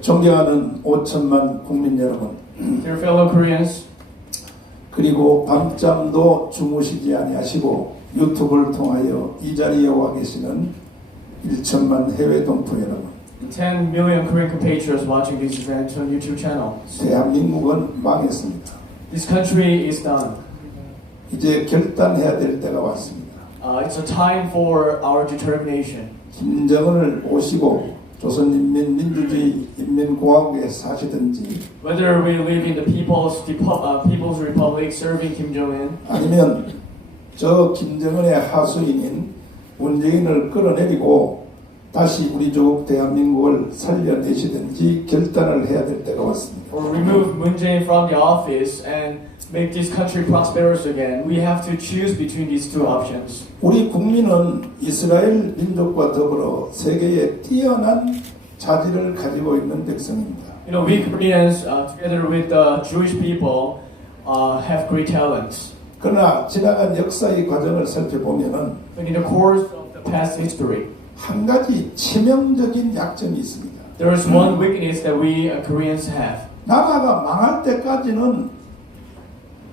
존경하는 5천만 국민 여러분, Dear fellow Koreans, 그리고 밤잠도 주무시지 아니하시고 유튜브를 통하여 이 자리에 와 계시는 1천만 해외 동포 여러분, 10 million Korean compatriots watching this event on YouTube channel. 대한민국은 망했습니다. This country is done. 이제 결단해야 될 때가 왔습니다. It's a time for our determination. 김정은을 오시고 조선인민민주주의 인민공화국에 사시든지 Whether we live in the People's Republic serving Kim Jong-un, 아니면 저 김정은의 하수인인 문재인을 끌어내리고 다시 우리 조국 대한민국을 살려내시든지 결단을 해야 될 때가 왔습니다. or remove Moon Jae-in from the office and make this country prosperous again, we have to choose between these two options. 우리 국민은 이스라엘 민족과 더불어 세계에 뛰어난 자질을 가지고 있는 백성입니다. You know, we Koreans, together with the Jewish people, have great talents. 그러나 지나간 역사의 과정을 살펴보면은 But in the course of the past history, 한 가지 치명적인 약점이 있습니다. there is one weakness that we Koreans have. 나라가 망할 때까지는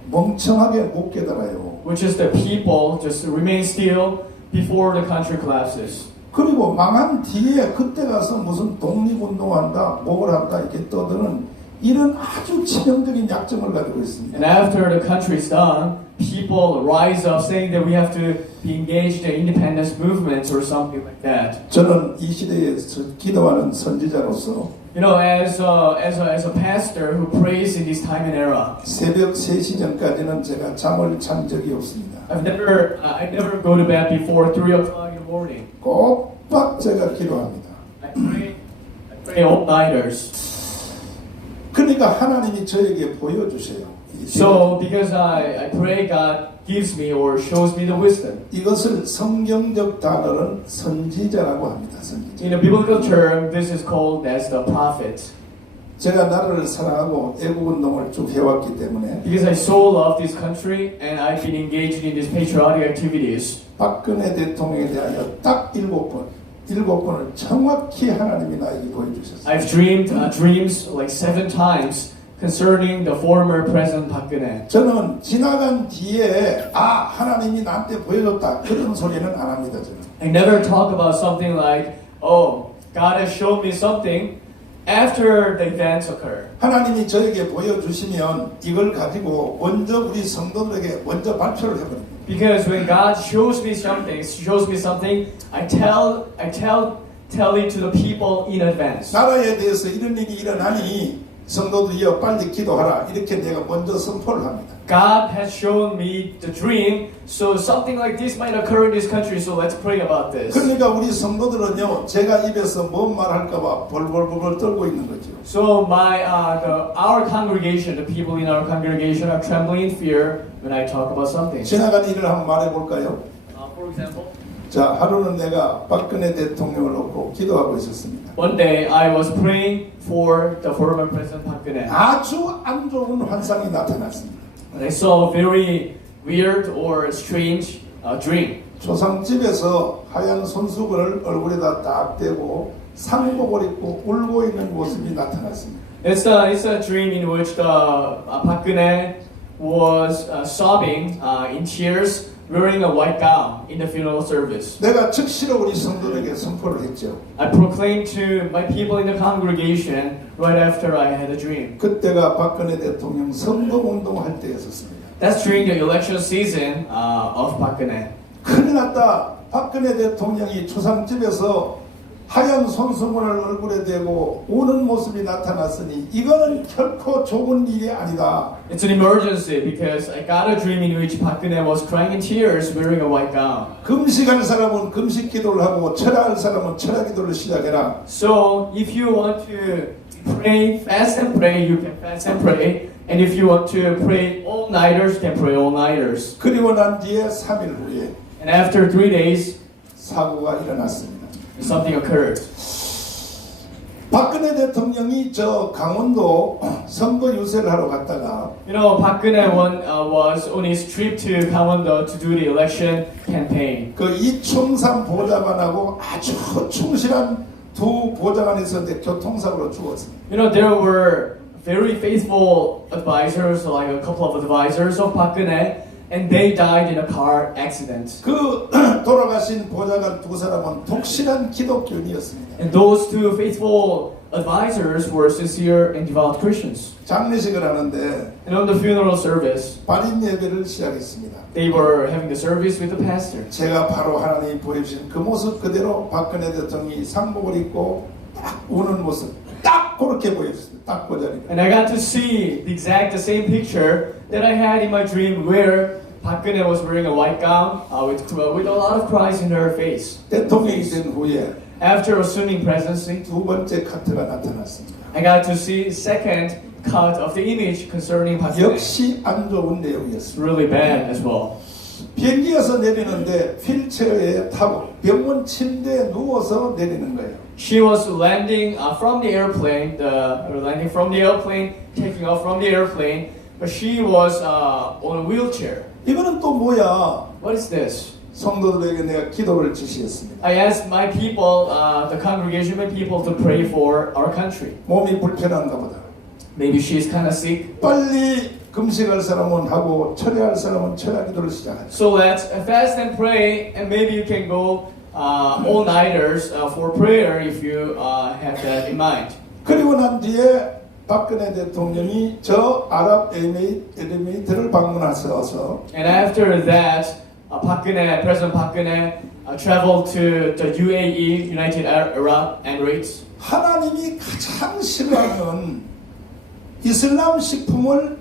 멍청하게 못 깨달아요. Which is that people just remain still before the country collapses. 그리고 망한 뒤에 그때 가서 무슨 독립운동한다, 뭘 한다 이렇게 떠드는 이런 아주 치명적인 약점을 가지고 있습니다. And after the country is done, people rise up saying that we have to be engaged in independence movements or something like that. 저는 이 시대에 기도하는 선지자로서 You know, as a pastor who prays in this time and era, 새벽 3시 전까지는 제가 잠을 잔 적이 없습니다. I never go to bed before 3 o'clock in the morning. 꼬박 제가 기도합니다. I pray all-nighters. 그러니까 하나님이 저에게 보여주세요. So because I pray, God gives me or shows me the wisdom. 이것을 성경적 단어는 선지자라고 합니다. 선지자. In a biblical term, this is called as the prophet. 제가 나라를 사랑하고 애국운동을 쭉 해왔기 때문에 Because I so love this country and I've been engaged in these patriotic activities. 박근혜 대통령에 대하여 딱 7번을 정확히 하나님이 나에게 보여주셨어요. I've dreamed dreams like 7 times concerning the former President Park Geun-hye. 저는 지나간 뒤에 하나님이 나한테 보여줬다 그런 소리는 안 합니다. 저는. I never talk about something like, oh, God has shown me something after the events occur. 하나님이 저에게 보여주시면 이걸 가지고 먼저 우리 성도들에게 먼저 발표를 해버립니다. Because when God shows me something, I tell it to the people in advance. 나라에 대해서 이런 일이 일어나니 성도들이여 빨리 기도하라 이렇게 내가 먼저 선포를 합니다. God has shown me the dream, so something like this might occur in this country, so let's pray about this. 그러니까 우리 성도들은요 제가 입에서 뭔 말할까봐 벌벌벌 떨고 있는 거죠. So our congregation, the people in our congregation are trembling in fear when I talk about something. 지나간 일을 한번 말해볼까요? For example, 자, 하루는 내가 박근혜 대통령을 놓고 기도하고 있었습니다. one day I was praying for the former President Park Geun-hye. 아주 안 좋은 환상이 나타났습니다. And I saw a very weird or strange dream. 조상집에서 하얀 손수건을 얼굴에다 딱 대고 상복을 입고 울고 있는 모습이 나타났습니다. It's a dream in which the Park Geun-hye was sobbing in tears, wearing a white gown in the funeral service. 내가 즉시로 우리 성도들에게 선포를 했죠. I proclaimed to my people in the congregation right after I had a dream. 그때가 박근혜 대통령 선거운동할 때였었습니다. That's during the election season of Park Geun-hye. 큰일 났다. 박근혜 대통령이 초상집에서 하얀 손수건을 얼굴에 대고 우는 모습이 나타났으니 이거는 결코 좋은 일이 아니다. It's an emergency because I got a dream in which Park Geun-hye was crying in tears wearing a white gown. 금식할 사람은 금식 기도를 하고 철야할 사람은 철야 기도를 시작해라. So if you want to fast and pray, you can fast and pray. And if you want to pray all-nighters, you can pray all-nighters. 그리고 난 뒤에 3일 후에 And after 3 days, 사고가 일어났습니다. something occurred. 박근혜 대통령이 저 강원도 선거 유세를 하러 갔다가 You know, Park Geun-hye was on his trip to Gangwon-do to do the election campaign. 그 이충삼 보좌관하고 아주 충실한 두 보좌관이 있었는데 교통사고로 죽었습니다. You know, there were very faithful advisors, like a couple of advisors of Park Geun-hye, and they died in a car accident. 그 돌아가신 보좌관 두 사람은 독실한 기독교인이었습니다. And those two faithful advisors were sincere and devout Christians. 장례식을 하는데 And on the funeral service, 발인 예배를 시작했습니다. they were having the service with the pastor. 제가 바로 하나님이 보여주신 그 모습 그대로 박근혜 대통령이 상복을 입고 딱 우는 모습 딱 그렇게 보였습니다. 딱 그 자리가. And I got to see the same picture that I had in my dream, where Park Geun-hye was wearing a white gown with a lot of cries in her face. 대통령이 된 후에 After assuming presidency, 두 번째 카트가 나타났습니다. I got to see second cut of the image concerning Park Geun-hye. 역시 안 좋은 It's 내용이었습니다. really bad as well. 비행기에서 내리는데 휠체어에 타고 병원 침대에 누워서 내리는 거예요. She was landing from the airplane, taking off from the airplane, but she was on a wheelchair. 이거는 또 뭐야? What is this? 성도들에게 내가 기도를 지시했습니다. I asked my people, the congregation, my people, to pray for our country. 몸이 불편한가 보다. Maybe she's kind of sick. 빨리 금식할 사람은 하고 철회할 사람은 철야 기도를 시작하죠. So let's fast and pray, and maybe you can go all-nighters for prayer if you have that in mind. 그리고 난 뒤에 박근혜 대통령이 저 아랍에미리트를 방문하셔서 And after that, President Park Geun-hye traveled to the UAE, United Arab Emirates. 하나님이 가장 싫어하는 이슬람 식품을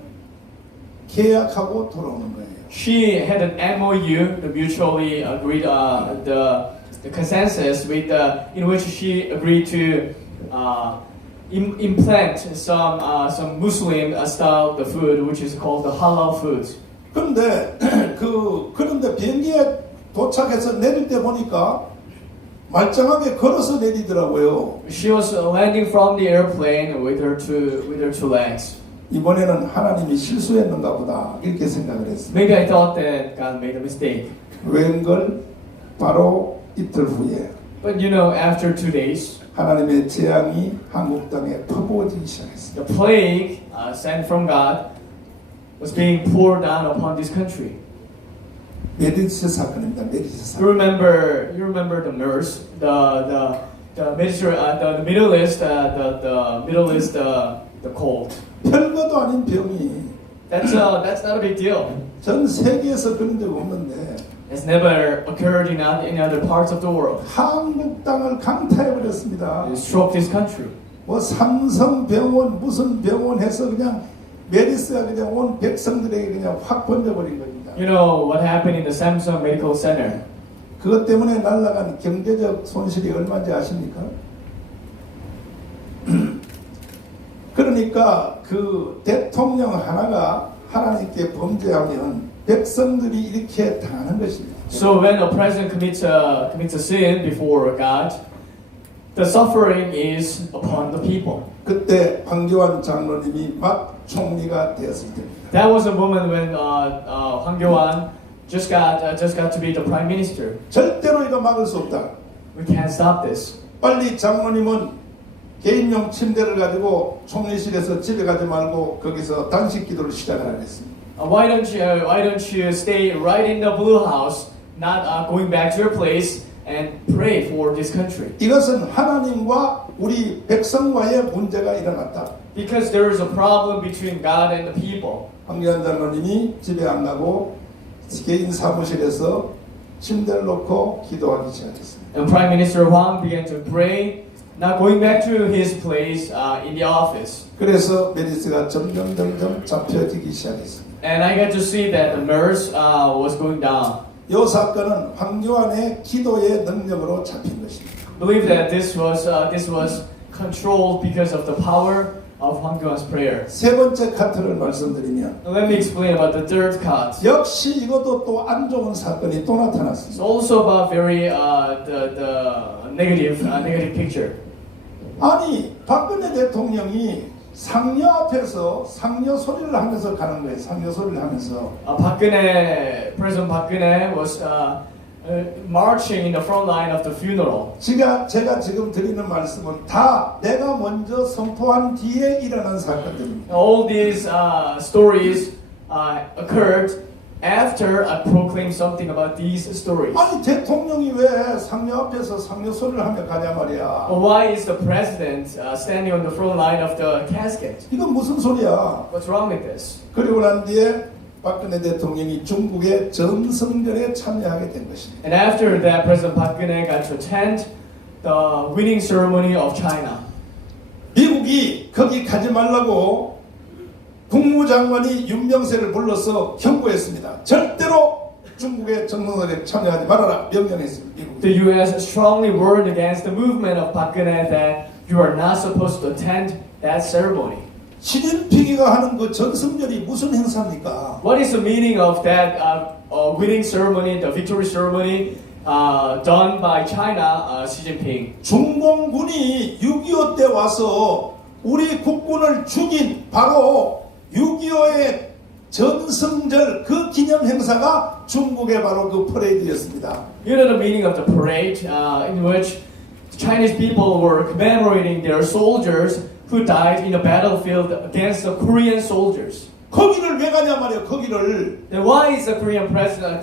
계약하고 돌아오는 거예요. She had an MOU, the mutually agreed, the consensus with in which she agreed to implant some Muslim style the food, which is called the halal food. 그런데 그런데 비행기에 도착해서 내릴 때 보니까 말짱하게 걸어서 내리더라고요. She was landing from the airplane with her two legs. 이번에는 하나님이 실수했는가 보다 이렇게 생각을 했습니다. Maybe I thought that God made a mistake. 웬걸 바로 이틀 후에 But you know, after 2 days, 하나님의 재앙이 한국 땅에 퍼부어지기 시작했습니다. the plague sent from God was being poured down upon this country. 메디스 사건입니다. 메디스 You 사건. remember the MERS, the Middle East, the cold. 별것도 아닌 병이 That's not a big deal. 전 세계에서 그런 적 없는데 It's never occurred in any other parts of the world. 한국 땅을 강타해 버렸습니다. It struck this country. 뭐 삼성병원 무슨 병원 해서 그냥 메디스가 그냥 온 백성들에게 그냥 확 번져버린 겁니다. You know what happened in the Samsung Medical Center? 그것 때문에 날아간 경제적 손실이 얼마인지 아십니까? 그러니까 그 대통령 하나가 하나님께 범죄하면 백성들이 이렇게 당하는 것입니다. So when a president commits a sin before God, the suffering is upon the people. 그때 황교안 장로님이 막 총리가 되었을 때입니다. That was a moment when Hwang Kyo-ahn just got to be the prime minister. 절대로 이거 막을 수 없다. We can't stop this. 빨리 장로님은 개인용 침대를 가지고 총리실에서 집에 가지 말고 거기서 단식 기도를 시작하라고 했습니다. Why don't you stay right in the Blue House, not going back to your place and pray for this country? 이것은 하나님과 우리 백성과의 문제가 일어났다. Because there is a problem between God and the people. 황교안 장로님이 집에 안 가고 개인 사무실에서 침대를 놓고 기도하기 시작했습니다. And Prime Minister Hwang began to pray, not going back to his place in the office. 그래서 메디스가 점점 잡혀지기 시작했습니다. And I got to see that the MERS was going down. 이 사건은 황교안의 기도의 능력으로 잡힌 것입니다. I believe that this was controlled because of the power of Hwang Kyo-ahn's prayer. 세 번째 카트를 말씀드리면 Let me explain about the third cut. 역시 이것도 또 안 좋은 사건이 또 It's 나타났습니다. also about very the negative picture. 아니 박근혜 대통령이 상녀 앞에서 상녀 소리를 하면서 가는 거예요. 상녀 소리를 하면서 President Park Geun-hye was marching in the front line of the funeral. 제가 지금 드리는 말씀은 다 내가 먼저 선포한 뒤에 일어난 사건들입니다. All these stories occurred after I proclaimed something about these stories. 아니 대통령이 왜 상료 앞에서 상료소리를 하며 가냐 말이야. But why is the president standing on the front line of the casket? 이건 무슨 소리야? What's wrong with this? 그리고 난 뒤에 박근혜 대통령이 중국의 전승절에 참여하게 된 것입니다. And after that, President Park Geun-hye got to attend the winning ceremony of China. 미국이 거기 가지 말라고 국무장관이 윤병세를 불러서 경고했습니다. 절대로 중국의 전승절에 참여하지 말아라 명령했습니다. 미국이. The U.S. strongly warned against the movement of Park Geun-hye that you are not supposed to attend that ceremony. 시진핑이가 하는 그 전승절이 무슨 행사입니까? What is the meaning of that winning ceremony, the victory ceremony done by China, Xi Jinping? 중공군이 6.25 때 와서 우리 국군을 죽인 바로 6.25의 전승절 그 기념 행사가 중국의 바로 그 퍼레이드였습니다. You know the meaning of the parade in which Chinese people were commemorating their soldiers who died in the battlefield against the Korean soldiers. 거기를 왜 가냐 말이에요. 거기를 Then why is the Korean president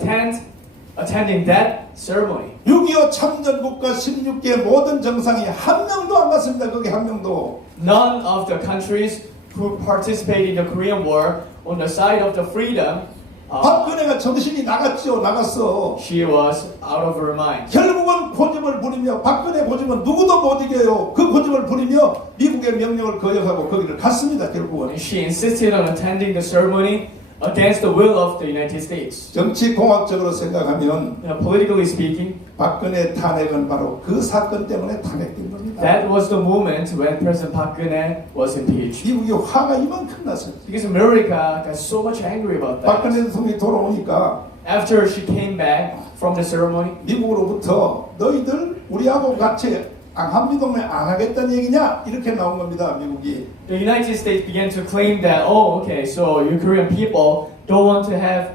attending that ceremony? 6.25 참전 국가 16개 모든 정상이 한 명도 안 갔습니다. 거기 한 명도. None of the countries who participated in the Korean War on the side of the freedom, 박근혜가 정신이 나갔죠. 나갔어. she was out of her mind. 결국은 고집을 부리며 박근혜 고집은 누구도 못 이겨요. 그 고집을 부리며 미국의 명령을 거역하고 거기를 갔습니다. 결국은. And she insisted on attending the ceremony against the will of the United States. 정치공학적으로 생각하면 Politically speaking, 박근혜 탄핵은 바로 그 사건 때문에 탄핵된 겁니다. that was the moment when President Park Geun-hye was impeached. 미국이 화가 이만큼 났어요. Because America got so much angry about that. 박근혜 대통령이 돌아오니까 After she came back from the ceremony, 미국으로부터 너희들 우리하고 같이 한미동맹 안 하겠다는 얘기냐? 이렇게 나온 겁니다. 미국이. the United States began to claim that, oh, okay, so you Korean people don't want to have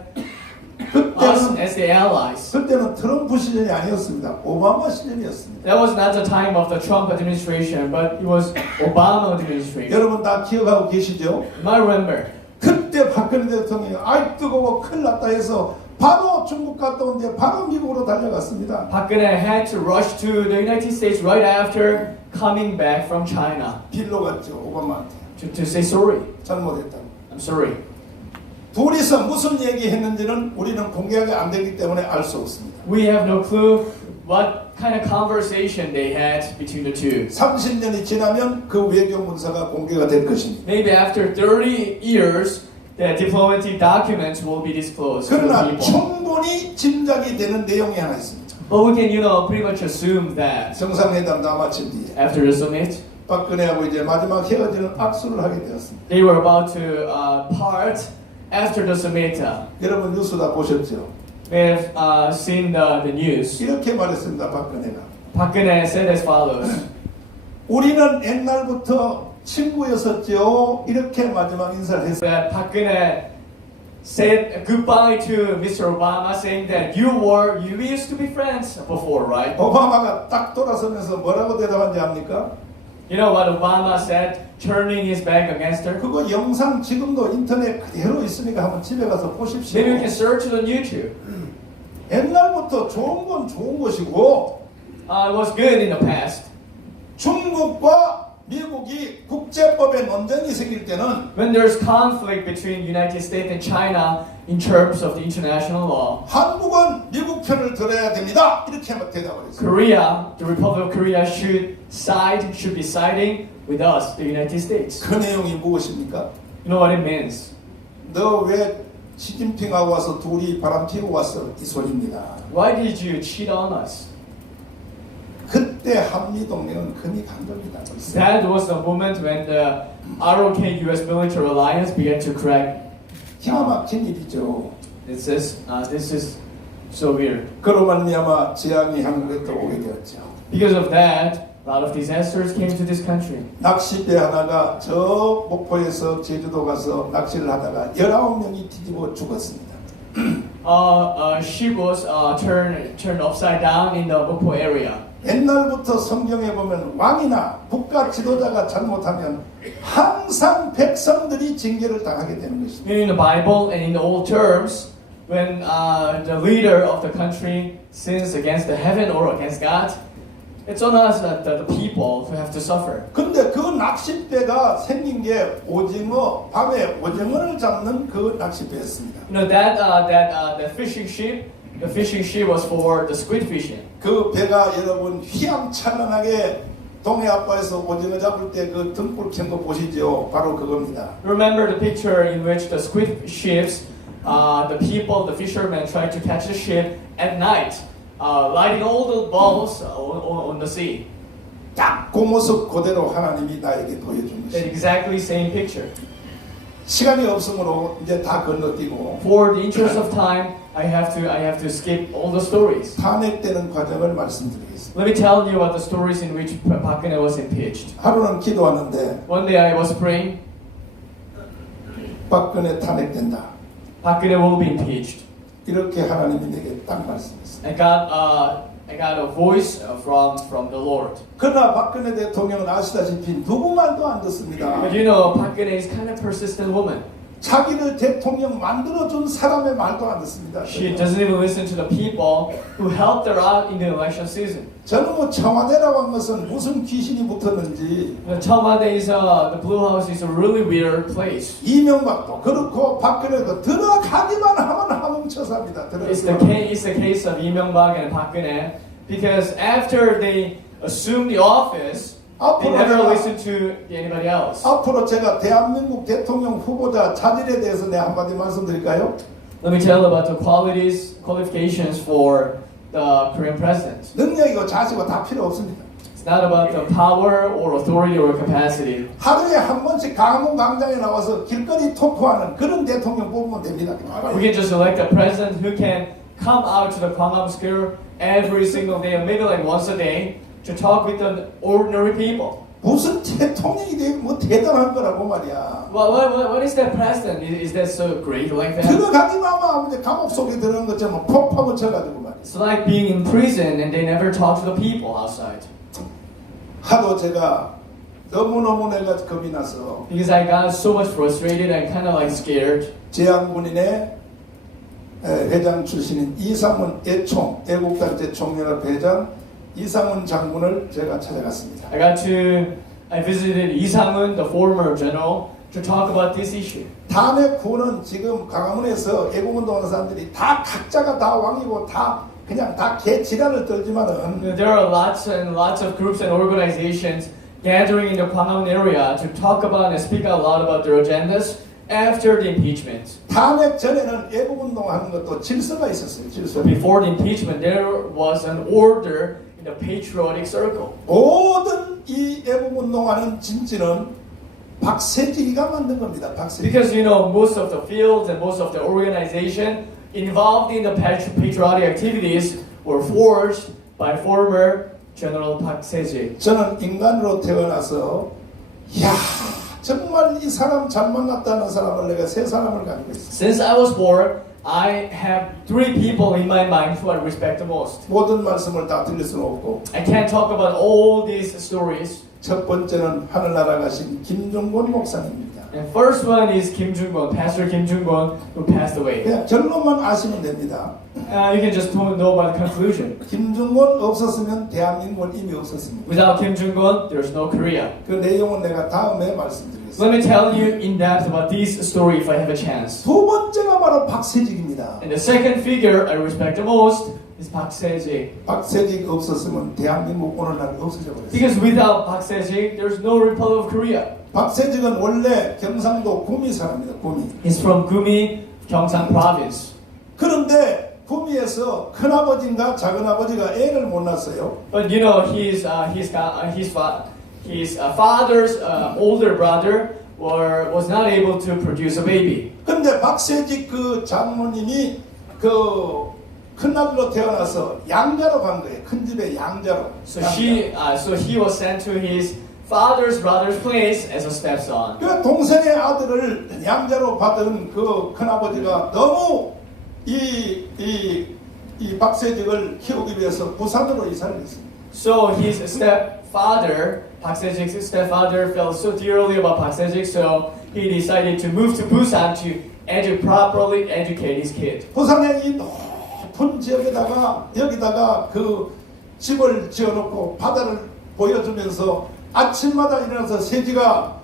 us as the allies. 그때는 트럼프 시절이 아니었습니다. 오바마 시절이었습니다. That was not the time of the Trump administration, but it was Obama administration. 여러분 다 기억하고 계시죠? You might remember. 그때 박근혜 대통령이 아이 뜨거워 큰일 났다 해서 바로 중국 갔다 온 뒤에 바로 미국으로 달려갔습니다. Park Geun-hye had to rush to the United States right after coming back from China 빌로 갔죠. 오바마한테. to say sorry. 잘못했다고. I'm sorry. 둘이서 무슨 얘기했는지는 우리는 공개가 안 되기 때문에 알 수 없습니다. We have no clue what kind of conversation they had between the two. 30년이 지나면 그 외교 문서가 공개가 될 것입니다. Maybe after 30 years, the diplomatic documents will be disclosed to the 그러나 people. 충분히 짐작이 되는 내용이 하나 있습니다. But we can, pretty much assume that 정상회담 다 마친 뒤에 after the summit, 박근혜하고 이제 마지막 헤어지는 악수를 하게 되었습니다. they were about to part after the summit. 여러분 뉴스 다 보셨죠? We have seen the news. 이렇게 말했습니다. 박근혜가. Park Geun-hye said as follows. 우리는 옛날부터 친구였었죠. 이렇게 마지막 인사를 했어요. That Park Geun-hye said goodbye to Mr. Obama, saying that we used to be friends before, right? 오바마가 딱 돌아서면서 뭐라고 대답한지 압니까? You know what Obama said, turning his back against her? 그거 영상 지금도 인터넷 그대로 있으니까 한번 집에 가서 보십시오. Maybe you can search it on YouTube. 옛날부터 좋은 건 좋은 것이고 It was good in the past. 중국과 미국이 국제법에 논쟁이 생길 때는 When there's conflict between United States and China in terms of the international law, 한국은 미국 편을 들어야 됩니다. 이렇게 한번 대답을 했어요. Korea, the Republic of Korea should be siding with us, the United States. 그 내용이 무엇입니까? You know what it means? 너 왜 시진핑하고 와서 둘이 바람 피우고 왔어? 이 소리입니다. Why did you cheat on us? 그때 한미동맹은 금이 간 겁니다. That was the moment when the ROK-US military alliance began to crack. 기가 막힌 일이죠. This is so weird. 그로 말미암아 재앙이 한국에 또 오게 되었죠. Because of that, a lot of disasters came to this country. 낚싯배 하나가 저 목포에서 제주도 가서 낚시를 하다가 19명이 뒤집어 죽었습니다. ship was turned upside down in the Mokpo area. 옛날부터 성경에 보면 왕이나 국가 지도자가 잘못하면 항상 백성들이 징계를 당하게 되는 것입니다. In the Bible and in the old terms, when the leader of the country sins against the heaven or against God, it's on us that the people who have to suffer. 근데 그 낚싯배가 생긴 게 오징어, 밤에 오징어를 잡는 그 낚싯배였습니다. You know that the fishing ship was for the squid fishing. 그 배가 여러분 휘황찬란하게 동해 앞바에서 오징어 잡을 때 그 등불 켠 거 보시죠? 바로 그겁니다. Remember the picture in which the squid ships, the people, the fishermen tried to catch the ship at night, lighting all the bulbs on the sea. 딱 그 모습 그대로 하나님이 나에게 보여준 That 것입니다. exactly same picture. 시간이 없으므로 이제 다 건너뛰고 For the interest of time, I have to skip all the stories. 탄핵되는 과정을 말씀드리겠습니다. Let me tell you about the stories in which Park Geun-hye was impeached. 하루는 기도하는데 One day I was praying, 박근혜 탄핵된다. Park Geun-hye will be impeached. 이렇게 하나님이 내게 딱 말씀했어요. I got a voice from the Lord. 그러나 박근혜 대통령은 아시다시피 누구 말도 안 듣습니다. But you know, Park Geun-hye is kind of persistent woman. 자기를 대통령 만들어준 사람의 말도 안 듣습니다. She doesn't even listen to the people who helped her out in the election season. 저는 뭐 청와대라고 한 것은 무슨 귀신이 붙었는지 The Cheomade is the Blue House is a really weird place. 이명박도 그렇고 박근혜도 들어가기만 하면 하뭉쳐삽니다. It's the case of Lee Myung-bak and Park Geun-hye because after they assumed the office, they never listened to anybody else. 앞으로 제가 대한민국 대통령 후보자 자질에 대해서 내 한마디 말씀드릴까요? Let me tell about the qualifications for the Korean president. 능력이고 자시고 다 필요 없습니다. It's not about the power or authority or capacity. 하루에 한 번씩 강화문 광장에 나와서 길거리 토크하는 그런 대통령 뽑으면 됩니다. We can just elect a president who can come out to the Gwangham Square every single day, or maybe like once a day, to talk with the ordinary people. 무슨 대통령이 되면 뭐 대단한 거라고 말이야. What is that president? Is that so great like that? 들어가기만 하면 이제 감옥 속에 들어간 것처럼 폭파고 쳐가지고 말이야. It's like being in prison and they never talk to the people outside. 하도 제가 너무너무 내가 겁이 나서 Because I got so much frustrated and kind of like scared. 제한군인의 회장 출신인 이상문 애총 애국단체 총연합 회장 이상문 장군을 제가 찾아갔습니다. I visited Lee Sang-un, the former general, to talk about this issue. 탄핵 후는 지금 강화문에서 애국운동하는 사람들이 다 각자가 다 왕이고 다 그냥 다 개지랄을 떨지만은 There are lots and lots of groups and organizations gathering in the Gwangham area to talk about and speak out loud about their agendas after the impeachment. 탄핵 전에는 애국운동하는 것도 질서가 있었어요. 질서. Before the impeachment, there was an order in the patriotic circle. 모든 이 애국운동하는 진지는 박세지가 만든 겁니다. 박세지. Because you know, most of the fields and most of the organization involved in the patriotic activities were forged by former General Park Se-ji. 저는 인간으로 태어나서 야 정말 이 사람 잘 만났다는 사람을 내가 세 사람을 가지고 있어요. Since I was born, I have three people in my mind who I respect the most. 모든 말씀을 다 드릴 수는 없고 I can't talk about all these stories. 첫 번째는 하늘나라 가신 김종곤 목사님입니다. And first one is Kim Jung-gun, Pastor Kim Jung-gun, who passed away. 그냥 결론만 아시면 됩니다. You can just know about the conclusion. 김종곤 없었으면 대한민국은 이미 없었습니다. Without Kim Jung-gun, there's no Korea. 그 내용은 내가 다음에 말씀드리겠습니다. Let me tell you in depth about this story if I have a chance. 두 번째가 바로 박세직입니다. And the second figure I respect the most is Park Se-ji. 박세직 없었으면 대한민국 오늘날 없어져 버렸어요. Because without Park Se-ji, there's no Republic of Korea. 박세직은 원래 경상도 구미 사람입니다. 구미. He's from Gumi, Gyeongsang Province. 그런데 구미에서 큰아버지인가 작은아버지가 애를 못 낳았어요. But you know, his father's older brother was not able to produce a baby. 근데 박세직 그 장모님이 그 큰아들로 태어나서 양자로 간 거예요. 큰 집에 양자로. So he was sent to his father's brother's place as a stepson. 그 동생의 아들을 양자로 받은 그 큰아버지가 너무 이 박세직을 키우기 위해서 부산으로 이사를 했습니다. So his stepfather, Park Se-jik's stepfather, felt so dearly about Park Se-jik, so he decided to move to Busan to properly educate his kid. 부산의 이 높은 지역에다가 여기다가 그 집을 지어놓고 바다를 보여주면서 아침마다 일어나서 세지가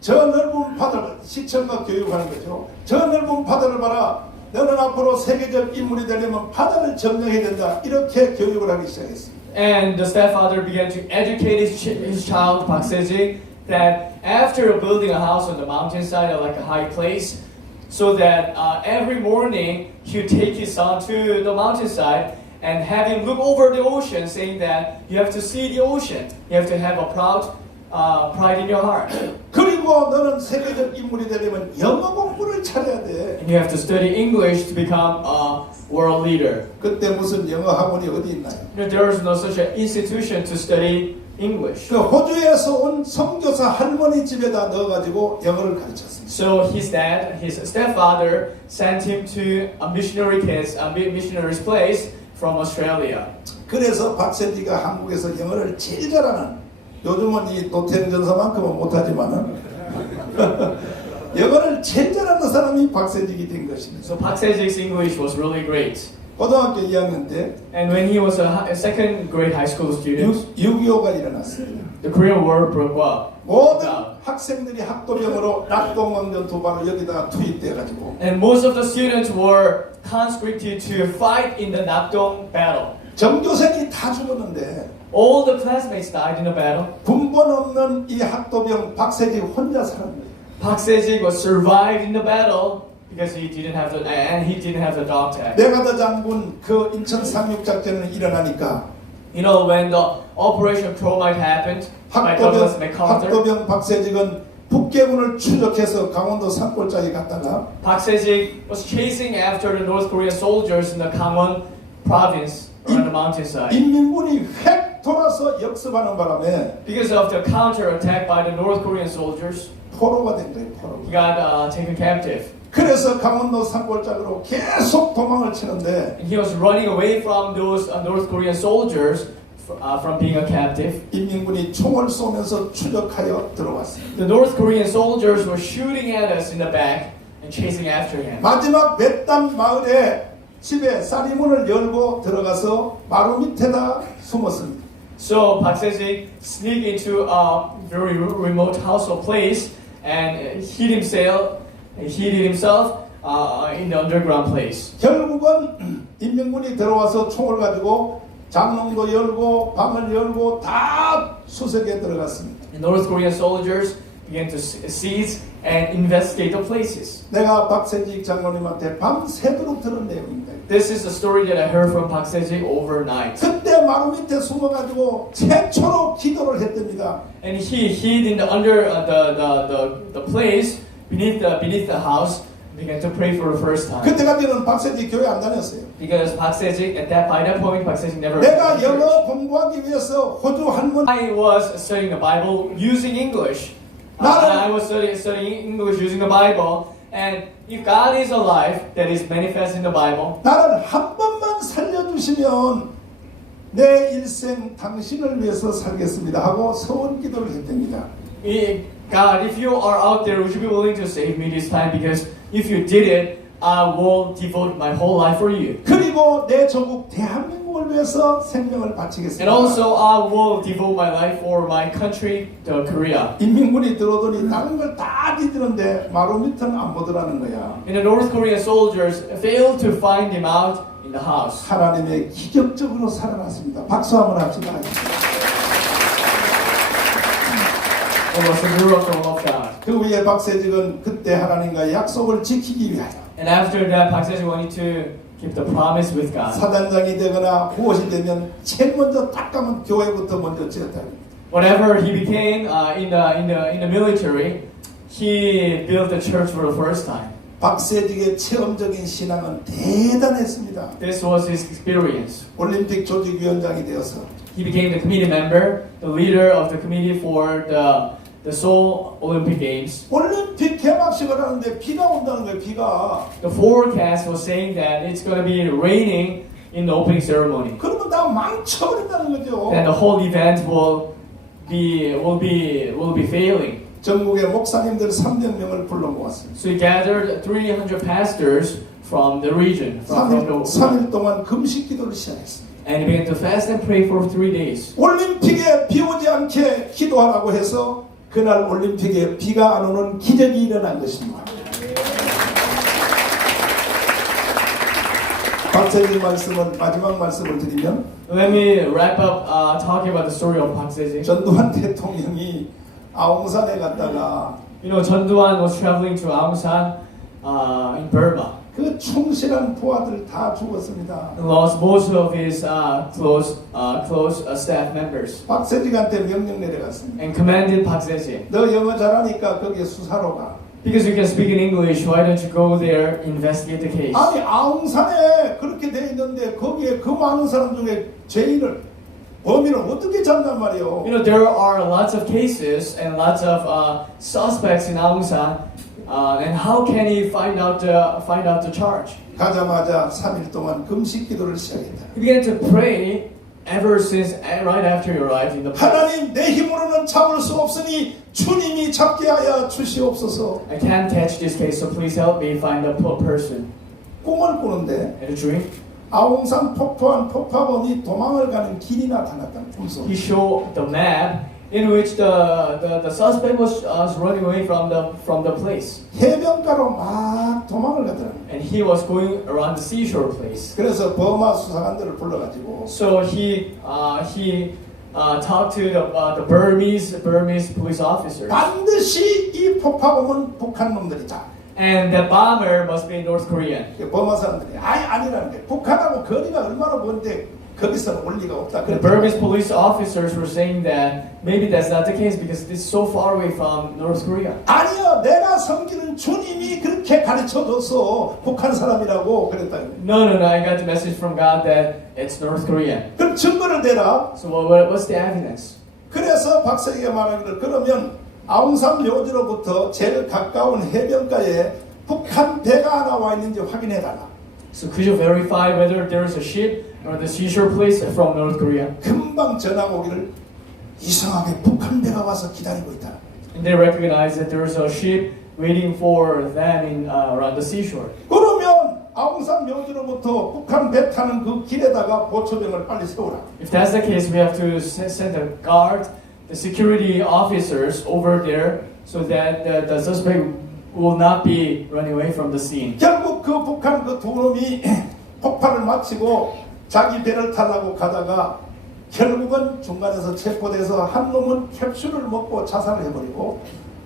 저 넓은 바다를 시청과 교육하는 거죠. 저 넓은 바다를 봐라. 너는 앞으로 세계적 인물이 되려면 바다를 점령해야 된다. 이렇게 교육을 하기 시작했습니다. And the stepfather began to educate his child, Park Se-jik, that after building a house on the mountainside, like a high place, so that every morning he would take his son to the mountainside and have him look over the ocean, saying that you have to see the ocean. You have to have a pride in your heart. 그리고 너는 세계적 인물이 되려면 영어 공부를 잘해야 돼. And you have to study English to become a world leader. 그때 무슨 영어 학원이 어디 있나요? There is no such an institution to study English. 그 호주에서 온 선교사 할머니 집에다 넣어가지고 영어를 가르쳤습니다. So his dad, his stepfather, sent him to a missionary's place from Australia. 그래서 박세지가 한국에서 영어를 제일 잘하는, 요즘은 이 노태영전사만큼은 못하지만은 영어를 제일 잘하는 사람이 박세직이 된 것입니다. So Park Se-jik's English was really great. 고등학교 2학년 때 And when he was a second grade high school student, 6.25가 일어났습니다. the Korean War broke out. 모든 학생들이 학도병으로 낙동강전 도발을 여기다가 투입돼가지고 And most of the students were conscripted to fight in the Nakdong battle. 전교생이 다 죽었는데 All the classmates died in the battle. 군번 없는 이 학도병 박세직 혼자 살았는데 Park Se-jik was survived in the battle because he didn't have the dog tag. 메가더 장군 그 인천 상륙 작전이 일어나니까 You know, when the Operation Chromite happened by Douglas MacArthur, 학도병 박세직은 북계군을 추적해서 강원도 산골짜기 갔다가 Park Se-jik was chasing after the North Korean soldiers in the Gangwon province on the mountainside. 인민군이 획 돌아서 역습하는 바람에 Because of the counterattack by the North Korean soldiers, 포로가 된 거예요. 포로. he got taken captive. 그래서 강원도 산골짜기로 계속 도망을 치는데 And he was running away from those North Korean soldiers from being a captive. 인민군이 총을 쏘면서 추적하여 들어왔어요. The North Korean soldiers were shooting at us in the back and chasing after him. 마지막 맷단 마을에 집에 쌀이문을 열고 들어가서 마루 밑에다 숨었습니다. So Park Se-jik sneaked into a very remote house or place and hid himself in the underground place. 결국은 인민군이 들어와서 총을 가지고 장롱도 열고 방을 열고 다 수색에 들어갔습니다. The North Korean soldiers began to seize and investigate the places. 내가 박세직 장로님한테 밤새도록 들은 내용입니다. This is the story that I heard from Park Se-jik overnight. 그때 마루 밑에 숨어가지고 최초로 기도를 했답니다. And he hid in the under the place beneath the house and began to pray for the first time. 그때까지는 박세직 교회 안 다녔어요. Because Park Se-jik by that point Park Se-jik never. 내가 영어 공부하기 위해서 호주 한문 I was studying the Bible using English. I was studying English using the Bible. And if God is alive, that is manifest in the Bible. 나를 한 번만 살려주시면 내 일생 당신을 위해서 살겠습니다 하고 서원 기도를 했답니다. God, if you are out there, would you be willing to save me this time? Because if you did it, I will devote my whole life for you. 그리고 내 조국 대한민국을 위해서 생명을 바치겠습니다. And also, I will devote my life for my country, to Korea. 인민군이 들어오더니 다른 걸 다 뒤지는데 마루 밑은 안 보더라는 거야. And the North Korean soldiers failed to find him out in the house. 하나님의 기적적으로 살아났습니다. 박수 한번 합시다. It was a miracle of God. 그 위에 박세직은 그때 하나님과 약속을 지키기 위하여 And after that, Park Se-jik wanted to keep the promise with God. 사단장이 되거나 구옷이 되면 제일 먼저 딱 가면 교회부터 먼저 지었다. Whenever he became in the military, he built the church for the first time. 박세직의 체험적인 신앙은 대단했습니다. This was his experience. 올림픽 조직위원장이 되어서 He became the committee member, the leader of the committee for the the Seoul Olympic Games, 올림픽 개막식을 하는데 비가 온다는 거예요. 비가. the forecast was saying that it's going to be raining in the opening ceremony. 그러면 다 망쳐버린다는 거죠. And the whole event will be failing. 전국의 목사님들 300명을 불러 모았습니다. So he gathered 300 pastors from the region, from the 3일 동안 금식 기도를 시작했습니다. and he began to fast and pray for 3 days. 올림픽에 비 오지 않게 기도하라고 해서 그날 올림픽에 비가 안 오는 기적이 일어난 것입니다. 박세지 말씀은 마지막 말씀을 드리면 Let me wrap up talking about the story of Park Se-jin. 전두환 대통령이 아웅산에 갔다가 You know, Chun Doo-hwan was traveling to Aung San in Burma 그 충실한 부하들 다 죽었습니다. and lost most of his close staff members 박세지한테 명령 내려갔습니다. and commanded Park Se-jin, 너 영어 잘하니까 거기에 수사로 가. because you can speak in English, why don't you go there, investigate the case? 아니 아웅산에 그렇게 돼 있는데 거기에 그 많은 사람 중에 죄인을 범인을 어떻게 잡냔 말이에요. You know, there are lots of cases and lots of suspects in Aung San, and how can he find out the charge? 가자마자 3일 동안 금식 기도를 시작했다. He began to pray ever since right after he arrived in the place. 하나님 내 힘으로는 잡을 수 없으니 주님이 잡게 하여 주시옵소서. I can't catch this case, so please help me find a person. 꿈을 꾸는데 In a dream, 아웅산 폭포한 폭파범이 도망을 가는 길이 나타났다. 꿈속. he showed the map in which the suspect was running away from the place, 해변가로 막 도망을 가더라고요. and he was going around the seashore place. 그래서 버마 수사관들을 불러가지고 So he talked to the Burmese police officers, 반드시 이 폭파범은 북한 놈들이다. and the bomber must be North Korean. 버마 사람들이 아니라는 게 북한하고 거리가 얼마나 먼데 거기서는 올 리가 없다. The Burmese police officers were saying that maybe that's not the case because it's so far away from North Korea. 아니요, 내가 섬기는 주님이 그렇게 가르쳐줘서 북한 사람이라고 그랬다. No, I got the message from God that it's North Korean. 그럼 증거를 대라. So what's the evidence? 그래서 박사기가 말하기를 그러면 아웅산 묘지로부터 제일 가까운 해변가에 북한 배가 하나 와 있는지 확인해달라. So could you verify whether there is a ship or the seashore place from North Korea? 금방 전화가 오기를 이상하게 북한 배가 와서 기다리고 있다. And they recognize that there is a ship waiting for them around the seashore. 그러면 아웅산 묘지로부터 북한 배 타는 그 길에다가 보초병을 빨리 세우라. If that's the case, we have to send a guard, the security officers over there, so that the suspect will not be running away from the scene. 결국 그 북한 그 두 놈이 폭발을 마치고 자기 배를 타려고 가다가 결국은 중간에서 체포돼서 한 놈은 캡슐을 먹고 자살을 해버리고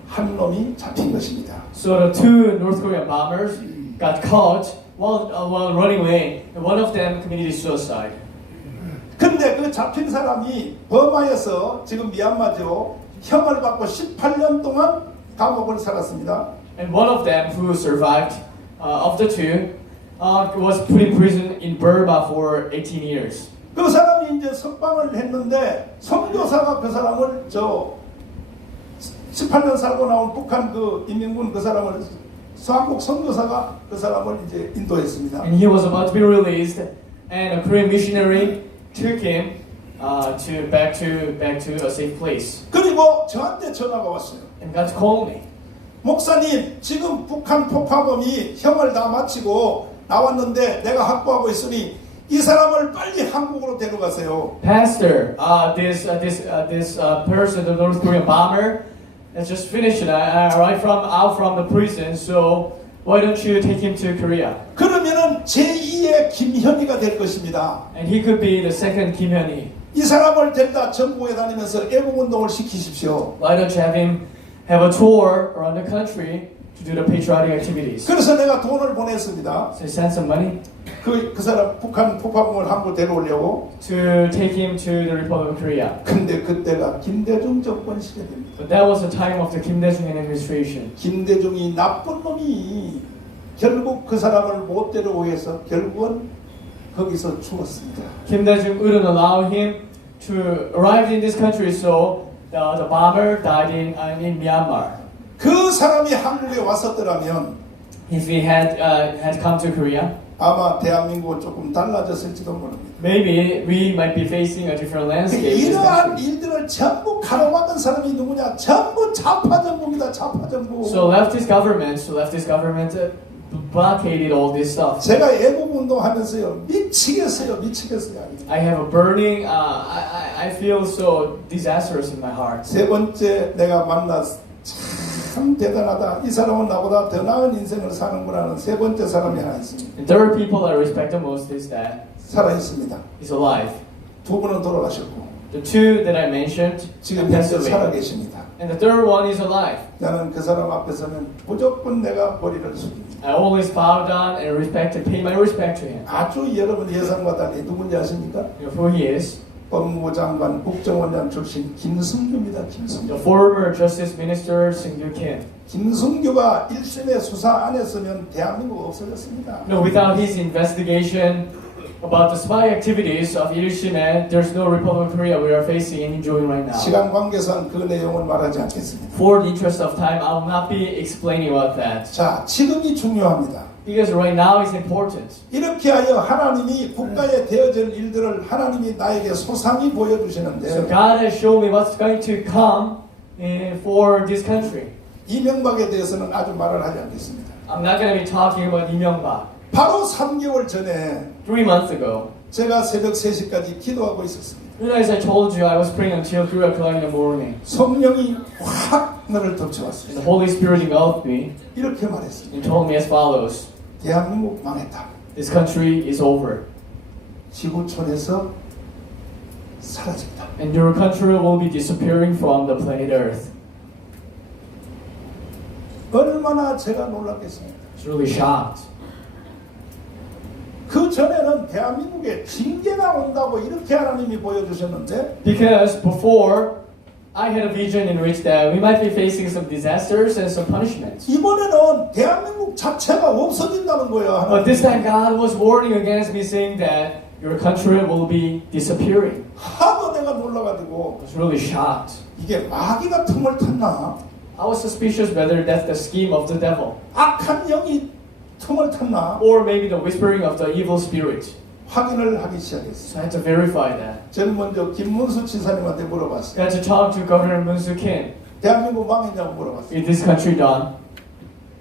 한 놈이 잡힌 것입니다. So the two North Korean bombers got caught while running away, and one of them committed suicide. 근데 그 잡힌 사람이 버마에서 지금 미얀마죠. 형을 받고 18년 동안 감옥을 살았습니다. And one of them who survived, of the two, was put in prison in Burma for 18 years. 그 사람이 이제 석방을 했는데 선교사가 그 사람을 18년 살고 나온 북한 그 인민군 그 사람을 한국 선교사가 그 사람을 이제 인도했습니다. And he was about to be released, and a Korean missionary took him back to a safe place. 그리고 저한테 전화가 왔어요. And God called me. 목사님, 지금 북한 폭파범이 형을 다 마치고 나왔는데 내가 확보하고 있으니 이 사람을 빨리 한국으로 데려가세요. Pastor, this person, the North Korean bomber, has just finished right out from the prison. So why don't you take him to Korea? 그러면은 제2의 김현희가 될 것입니다. And he could be the second Kim Hyun-hee. 이 사람을 데려다 전국에 다니면서 애국운동을 시키십시오. Why don't you have a tour around the country to do the patriotic activities? 그래서 내가 돈을 보냈습니다. So send some money 그 사람 북한 폭파범을 한국 데려오려고. to take him to the Republic of Korea. 근데 그때가 김대중 정권 시대입니다. But that was the time of the Kim Dae-jung administration. 김대중이 나쁜 놈이 결국 그 사람을 못 데려오게 해서 결국은 거기서 죽었습니다. Kim Dae-jung wouldn't allow him to arrive in this country, so the bomber died in Myanmar. 그 사람이 한국에 왔었더라면 If he had come to Korea, 아마 대한민국은 조금 달라졌을지도 모릅니다. maybe we might be facing a different landscape. in this 이러한 country. 일들을 전부 가로막은 사람이 누구냐? 전부 좌파 정부입니다. 좌파 정부. So leftist government blockaded all this stuff. 제가 애국 운동하면서요 미치겠어요. I have a burning. I feel so disastrous in my heart. 세 번째 내가 만났 참 대단하다. 이 사람은 나보다 더 나은 인생을 사는구나는 세 번째 사람이 하나 있습니다. The third people I respect the most is that 살아 있습니다. he's alive. 두 분은 돌아가셨고 The two that I mentioned 지금 passed 현재 away. 살아 계십니다. And the third one is alive. 나는 그 사람 앞에서는 무조건 내가 머리를 숙입니다. I always bow down and pay my respect to him. 아주 여러분 예상과 달리 누군지 아십니까? You know who he is? 법무부 장관 국정원장 출신 김승규입니다. 김승규. The former Justice Minister Seung-Kyu Kim. 김승규가 1심의 수사 안 했으면 대한민국 없어졌습니다. No, without his investigation about the spy activities of Il-shim에, there's no Republic of Korea we are facing and enjoying right now. 시간 관계상 그 내용을 말하지 않겠습니다. For the interest of time, I will not be explaining about that. 자, 지금이 중요합니다. Because right now is important. 이렇게 하여 하나님이 국가에 되어질 일들을 하나님이 나에게 소상히 So 보여주시는데 God has shown me what's going to come for this country. 이명박에 대해서는 아주 말을 하지 않겠습니다. I'm not going to be talking about Lee Myung-bak. 바로 3개월 전에 3 months ago, 제가 새벽 3시까지 기도하고 있었습니다. as I told you, I was praying until 3 o'clock in the morning. 성령이 확 나를 The 덮쳐왔습니다. Holy Spirit engulfed me 이렇게 말했습니다. and told me as follows. 대한민국 망했다. This country is over. 지구촌에서 사라진다. And your country will be disappearing from the planet Earth. 얼마나 제가 놀랐겠습니까? It's really shocked. 그 전에는 대한민국에 징계가 온다고 이렇게 하나님이 보여주셨는데 Because before, I had a vision in which that we might be facing some disasters and some punishments. 이번에는 대한민국 자체가 없어진다는 거예요. But this 하나님. time God was warning against me saying that your country will be disappearing. 하도 내가 놀라가지고 I was really shocked. 이게 마귀가 틈을 탔나? I was suspicious whether that's the scheme of the devil 악한 영이 틈을 탔나? or maybe the whispering of the evil spirit. 확인을 하기 시작했어요. So I had to verify that. 저는 먼저 김문수 지사님한테 물어봤어요. I had to talk to Governor Moon Soo Kim. 대한민국 망했냐고 물어봤어요. Is this country done?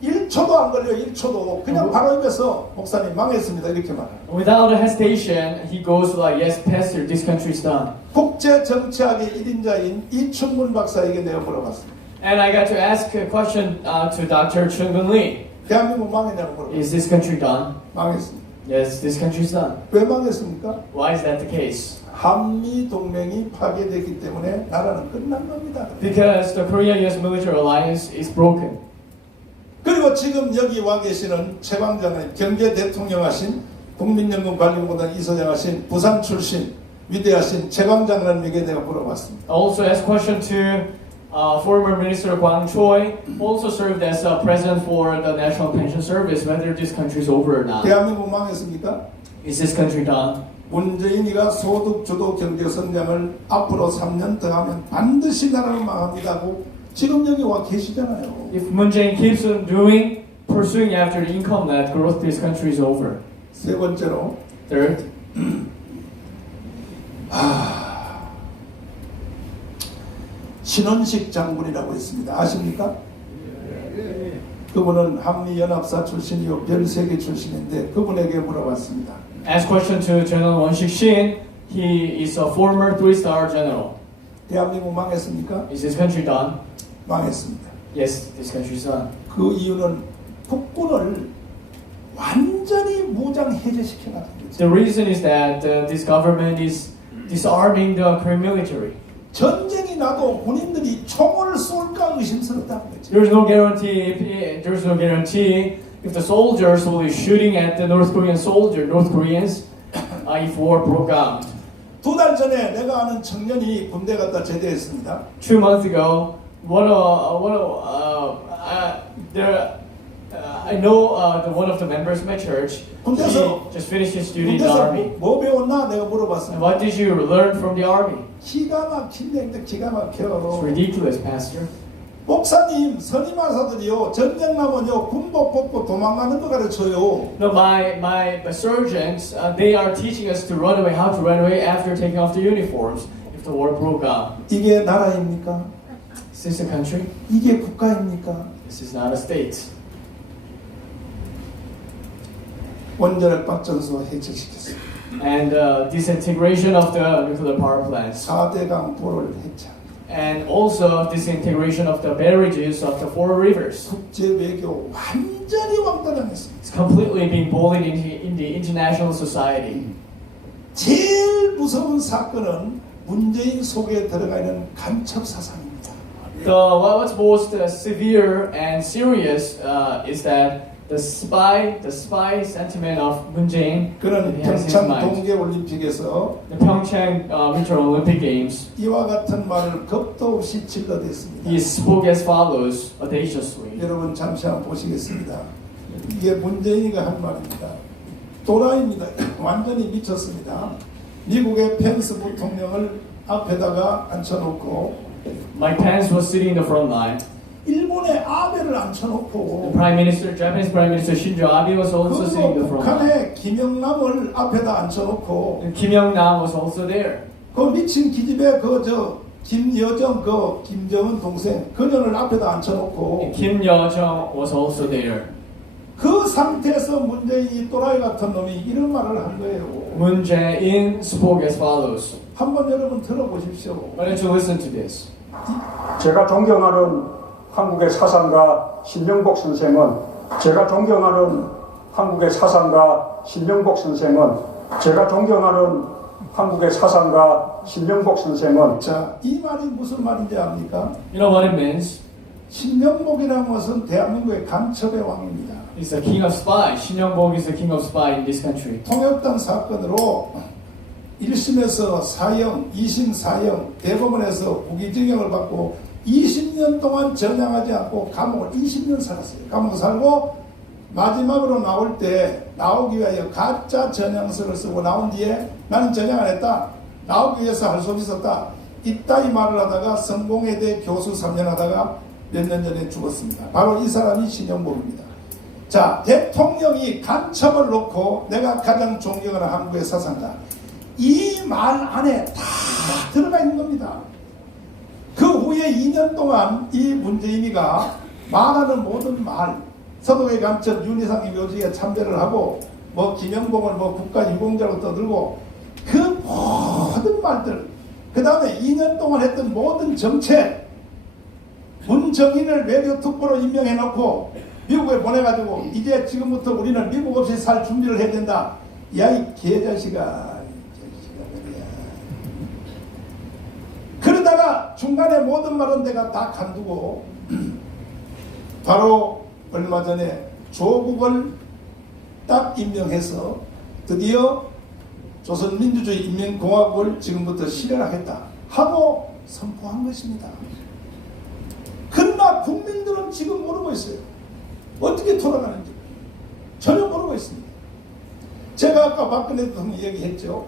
1초도 안 걸려요. 1초도. 그냥 바로 입에서 목사님 망했습니다. 이렇게 말해요. Without a hesitation, he goes like, yes, Pastor, this country's done. 국제정치학의 1인자인 이춘문 박사에게 내가 물어봤습니다. And I got to ask a question to Dr. Chung-Gun Lee. 대한민국 망했냐고 물어봤어요. Is this country done? 망했습니다. Yes, this country's done. 왜 망했습니까? Why is that the case? 한미 동맹이 파괴됐기 때문에 나라는 끝난 겁니다. Because the Korea-US military alliance is broken. 그리고 지금 여기 와 계시는 최광장님, 경제 대통령 하신 국민연금관리공단 이사장 하신 부산 출신 위대하신 최광장님에게 내가 물어봤습니다. I also asked a question to former Minister Kwang Choi, who also served as president for the National Pension Service, whether this country is over or not. 대한민국 망했습니까? Is this country done? 문재인이가 소득주도 경제 성장을 앞으로 3년 더 하면 반드시 나라는 망합니다고 지금 여기 와 계시잖아요. If Moon Jae-in keeps on pursuing after the income-led growth, this country is over. 세 번째로 Third, 신원식 장군이라고 있습니다. 아십니까? 그분은 한미연합사 출신이요 별세계 출신인데 그분에게 물어봤습니다. ask question to General Won Sik-shin. He is a former 3-star general. 대한민국 망했습니까? Is this country done? 망했습니다. Yes, this country is done. 그 이유는 국군을 완전히 무장 해제시켜 놨던 거죠. The reason is that this government is disarming the Korean military. 전쟁이 나도 군인들이 총을 쏠까 의심스럽다는 거죠. There's no guarantee. There's no guarantee if the soldiers will be shooting at the North Koreans, if war broke out. 2달 전에 내가 아는 청년이 군대 갔다 제대했습니다. 2 months ago, I know one of the members of my church. He 군대에서 just finished his duty in the 군대에서 army. 뭐 배웠나 내가 And 물어봤습니다. what did you learn from the army? 기가 막힌데 기가 It's 막혀. ridiculous, Pastor. 목사님, 선임하사들이요 전쟁 나면요 군복 벗고 도망가는 거 가르쳐요. No, my surgeons, they are teaching us to run away, how to run away after taking off the uniforms if the war broke out. 이게 나라입니까? Is this a country? 이게 국가입니까? This is not a state. 원자력 발전소 해체시켰어요. And disintegration of the nuclear power plants. 4대강 불을 해체. And also disintegration of the barrages of the four rivers. 국제 외교 완전히 왕따당했습니다. It's completely being bullied in the international society. 제일 무서운 사건은 문재인 속에 들어가 있는 간첩 사상입니다. What's most severe and serious is that the spy sentiment of Moon Jae-in 그는 has his 평창 mind. 동계올림픽에서 The Pyeongchang Winter Olympic Games, 이와 같은 말을 겁도 없이 질러댔습니다. he spoke as follows audaciously. 여러분 잠시 한번 보시겠습니다. 이게 문재인이가 한 말입니다. 도라이입니다. 완전히 미쳤습니다. 미국의 펜스 부통령을 앞에다가 앉혀놓고 Mike Pence was sitting in the front line. 일본의 아베를 The 앉혀놓고 Japanese Prime Minister Shinzo Abe was also sitting in the 그리고 front line. 북한의 김영남을 앞에다 앉혀놓고 And Kim Young-nam was also there. 그 미친 기집애 김여정 김정은 동생 그녀를 앞에다 앉혀놓고 And Kim Yo-jong was also there. 그 상태에서 문재인이 또라이 같은 놈이 이런 말을 한 거예요. Moon Jae-in spoke as follows. 한번 여러분 들어보십시오. Why don't you listen to this? 제가 존경하는 한국의 사상가 신영복 선생은 제가 존경하는 한국의 사상가 신영복 선생은 제가 존경하는 한국의 사상가 신영복 선생은 자, 이 말이 무슨 말인지 압니까? You know what it means? 신영복이라는 것은 대한민국의 간첩의 왕입니다. He's the king of spies. Shin Young-bok is the king of spies in this country. 통역당 사건으로 1심에서 사형, 2심 사형, 대법원에서 무기징역을 받고 20년 동안 전향하지 않고 감옥을 20년 살았어요. 감옥 살고 마지막으로 나올 때 나오기 위하여 가짜 전향서를 쓰고 나온 뒤에 나는 전향 안 했다. 나오기 위해서 할 수 없었다. 이따위 말을 하다가 성공회대 교수 3년 하다가 몇 년 전에 죽었습니다. 바로 이 사람이 신영복입니다. 자, 대통령이 간첩을 놓고 내가 가장 존경하는 한국의 사상가 이 말 안에 다 들어가 있는 겁니다. 그 후에 2년 동안 이 문재인이가 말하는 모든 말 서독의 간첩 윤희상이 묘지에 참배를 하고 뭐 김영봉을 뭐 국가유공자로 떠들고 그 모든 말들 그 다음에 2년 동안 했던 모든 정책 문정인을 외교특보로 임명해놓고 미국에 보내가지고 이제 지금부터 우리는 미국 없이 살 준비를 해야 된다. 야 이 개자식아 그러다가 중간에 모든 말은 내가 다 간두고 바로 얼마 전에 조국을 딱 임명해서 드디어 조선민주주의 인민공화국을 지금부터 실현하겠다 하고 선포한 것입니다. 그러나 국민들은 지금 모르고 있어요. 어떻게 돌아가는지 전혀 모르고 있습니다. 제가 아까 박근혜 대통령 얘기했죠.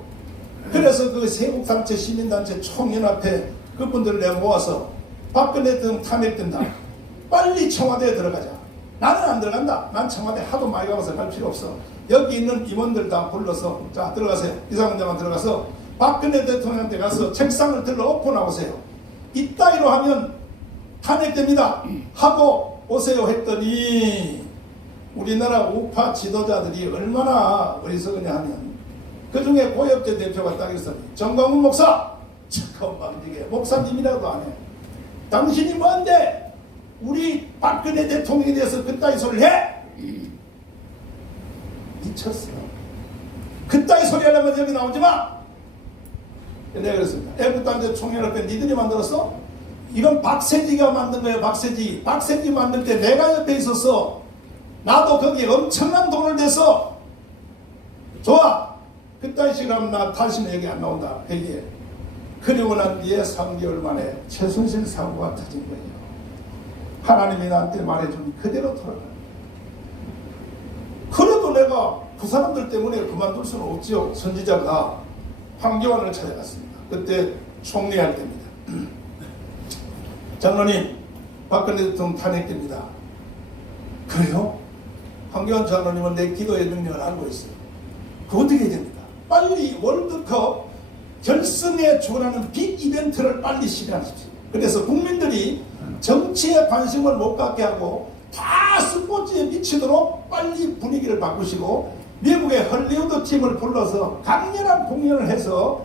그래서 그 세국단체 시민단체 총연합회 그분들을 내가 모아서 박근혜 대통령 탐욕된다. 빨리 청와대에 들어가자. 나는 안 들어간다. 난 청와대 하도 많이 가봐서 갈 필요 없어. 여기 있는 임원들 다 불러서 자 들어가세요. 이사원장만 들어가서 박근혜 대통령한테 가서 책상을 들러 엎어 나오세요. 이따위로 하면 탄핵됩니다. 하고 오세요 했더니 우리나라 우파 지도자들이 얼마나 어리석으냐 하면 그 중에 고엽제 대표가 딱 있어요. 정광훈 목사! 잠깐만 이게 목사님이라도 안 해. 당신이 뭔데 우리 박근혜 대통령에 대해서 그따위 소리를 해? 미쳤어. 그따위 소리 하려면 여기 나오지 마. 내가 그랬습니다. 애국단체 총연합회 니들이 만들었어? 이건 박세지가 만든 거예요. 박세지 만들 때 내가 옆에 있었어. 나도 거기에 엄청난 돈을 내서 좋아. 그따위 식으로 하면 나 다시는 여기 안 나온다. 회의에. 그리고 난 뒤에 3개월 만에 최순실 사고가 터진 거예요. 하나님이 나한테 말해준 그대로 돌아가. 그래도 내가 그 사람들 때문에 그만둘 수는 없지요. 선지자가 황교안을 찾아갔습니다. 그때 총리할 때입니다. 장로님, 박근혜 대통령 탄핵됩니다. 그래요? 황교안 장로님은 내 기도의 능력을 알고 있어요. 그 어떻게 해야 됩니까? 빨리 월드컵 결승에 주관하는 빅 이벤트를 빨리 실현하십시오. 그래서 국민들이 정치에 관심을 못 갖게 하고 다 스포츠에 미치도록 빨리 분위기를 바꾸시고 미국의 헐리우드 팀을 불러서 강렬한 공연을 해서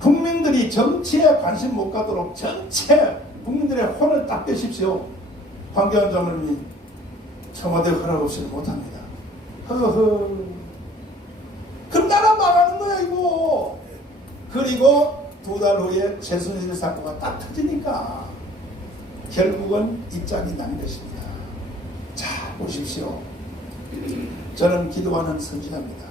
국민들이 정치에 관심 못 갖도록 전체 국민들의 혼을 딱 빼십시오. 황교안 장로님이 청와대 허락 없이는 못합니다. 허허. 그럼 나라 망하는 거야 이거. 그리고 2달 후에 최순실 사건가 딱 터지니까 결국은 이 짝이 난 것입니다. 자, 보십시오. 저는 기도하는 선지자입니다.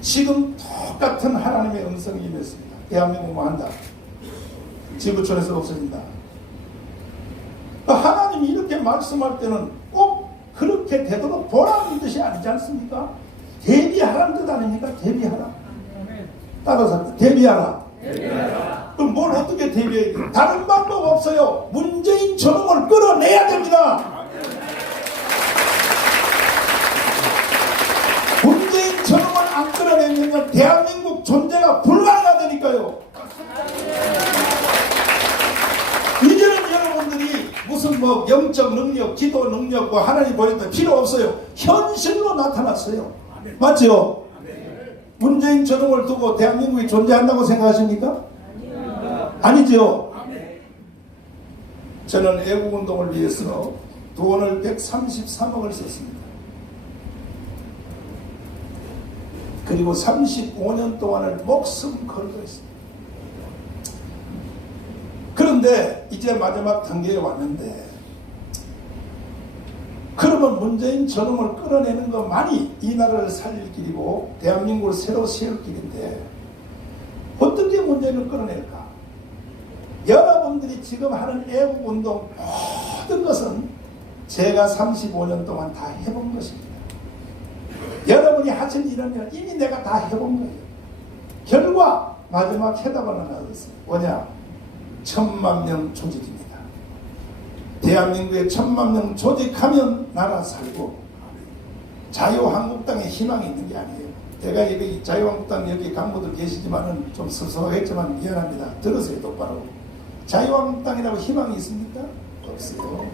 지금 똑같은 하나님의 음성이 임했습니다. 대한민국만 한다. 지구촌에서 없어진다. 하나님이 이렇게 말씀할 때는 꼭 그렇게 되도록 보라는 뜻이 아니지 않습니까? 대비하라는 뜻 아닙니까? 대비하라. 따라서 대비하라. 그럼 뭘 어떻게 대비해야 돼요? 다른 방법 없어요. 문재인 저놈을 끌어내야 됩니다. 문재인 저놈을 안 끌어내면 대한민국 존재가 불가능하다니까요. 이제는 여러분들이 무슨 뭐 영적 능력, 기도 능력과 하나님 보였다 필요 없어요. 현실로 나타났어요. 맞죠? 문재인 저놈을 두고 대한민국이 존재한다고 생각하십니까? 아니죠. 저는 애국운동을 위해서 돈을 133억을 썼습니다. 그리고 35년 동안을 목숨 걸고 있습니다. 그런데 이제 마지막 단계에 왔는데 그러면 문재인 저놈을 끌어내는 것만이 이 나라를 살릴 길이고 대한민국을 새로 세울 길인데 어떻게 문재인을 끌어낼까? 여러분들이 지금 하는 애국운동 모든 것은 제가 35년 동안 다 해본 것입니다. 여러분이 하신 일은 이미 내가 다 해본 거예요. 결과 마지막 해답을 하나 얻었어요. 뭐냐? 1000만 명 조직입니다. 대한민국에 1000만 명 조직하면 나라 살고 자유한국당에 희망이 있는 게 아니에요. 제가 여기 자유한국당 여기 간부들 계시지만은 좀 섭섭하겠지만 미안합니다. 들으세요 똑바로. 자유한국당이라고 희망이 있습니까? 없어요.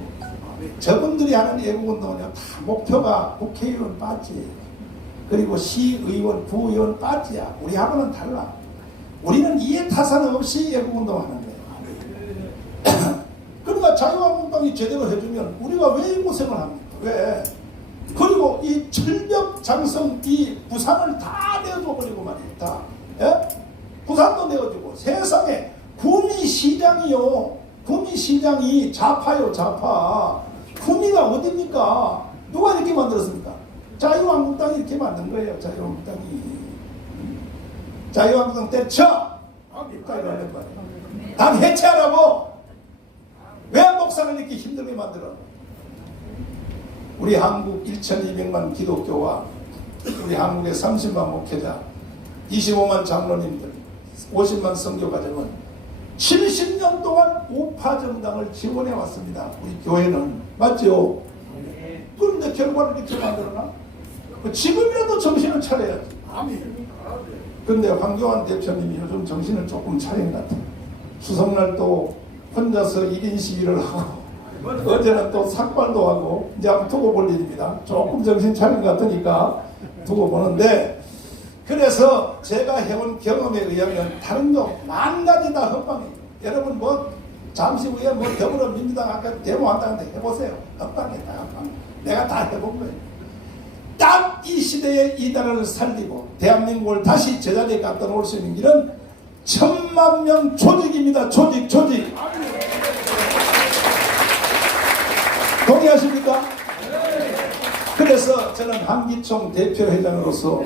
저분들이 하는 애국운동은요 다 목표가 국회의원 빠지 그리고 시의원, 부의원 빠지야. 우리하고는 달라. 우리는 이해타산 없이 애국운동하는 거예요. 그러니까 자유한국당이 제대로 해주면 우리가 왜 이 고생을 합니까? 왜? 그리고 이 철벽장성 이 부산을 다 내어줘버리고 말이에요. 다. 예? 부산도 내어주고 세상에 구미시장이요. 구미시장이 좌파요 좌파. 구미가 어딥니까? 누가 이렇게 만들었습니까? 자유한국당이 이렇게 만든 거예요. 자유한국당이. 자유한국당 때쳐! 당 해체하라고! 왜 목사를 이렇게 힘들게 만들어? 우리 한국 1200만 기독교와 우리 한국의 30만 목회자 25만 장로님들 50만 선교가정은 70년 동안 우파 정당을 지원해 왔습니다. 우리 교회는 맞죠? 그런데 결과를 이렇게 만들어놔? 지금이라도 정신을 차려야지. 근데 황교안 대표님이 요즘 정신을 조금 차린 것 같아요. 수성날 또 혼자서 1인 시위를 하고 어제는 또 삭발도 하고 이제 한번 두고 볼 일입니다. 조금 정신 차린 것 같으니까 두고 보는데 그래서 제가 해온 경험에 의하면 다른 거 만 가지 다 헛방이에요. 여러분 뭐 잠시 후에 뭐 더불어민주당 아까 데모한다는데 해보세요. 헛방이다 헛방. 내가 다 해본 거예요. 딱 이 시대에 이 나라를 살리고 대한민국을 다시 제자리에 갖다 놓을 수 있는 길은 1000만 명 조직입니다. 조직. 동의하십니까? 그래서 저는 한기총 대표회장으로서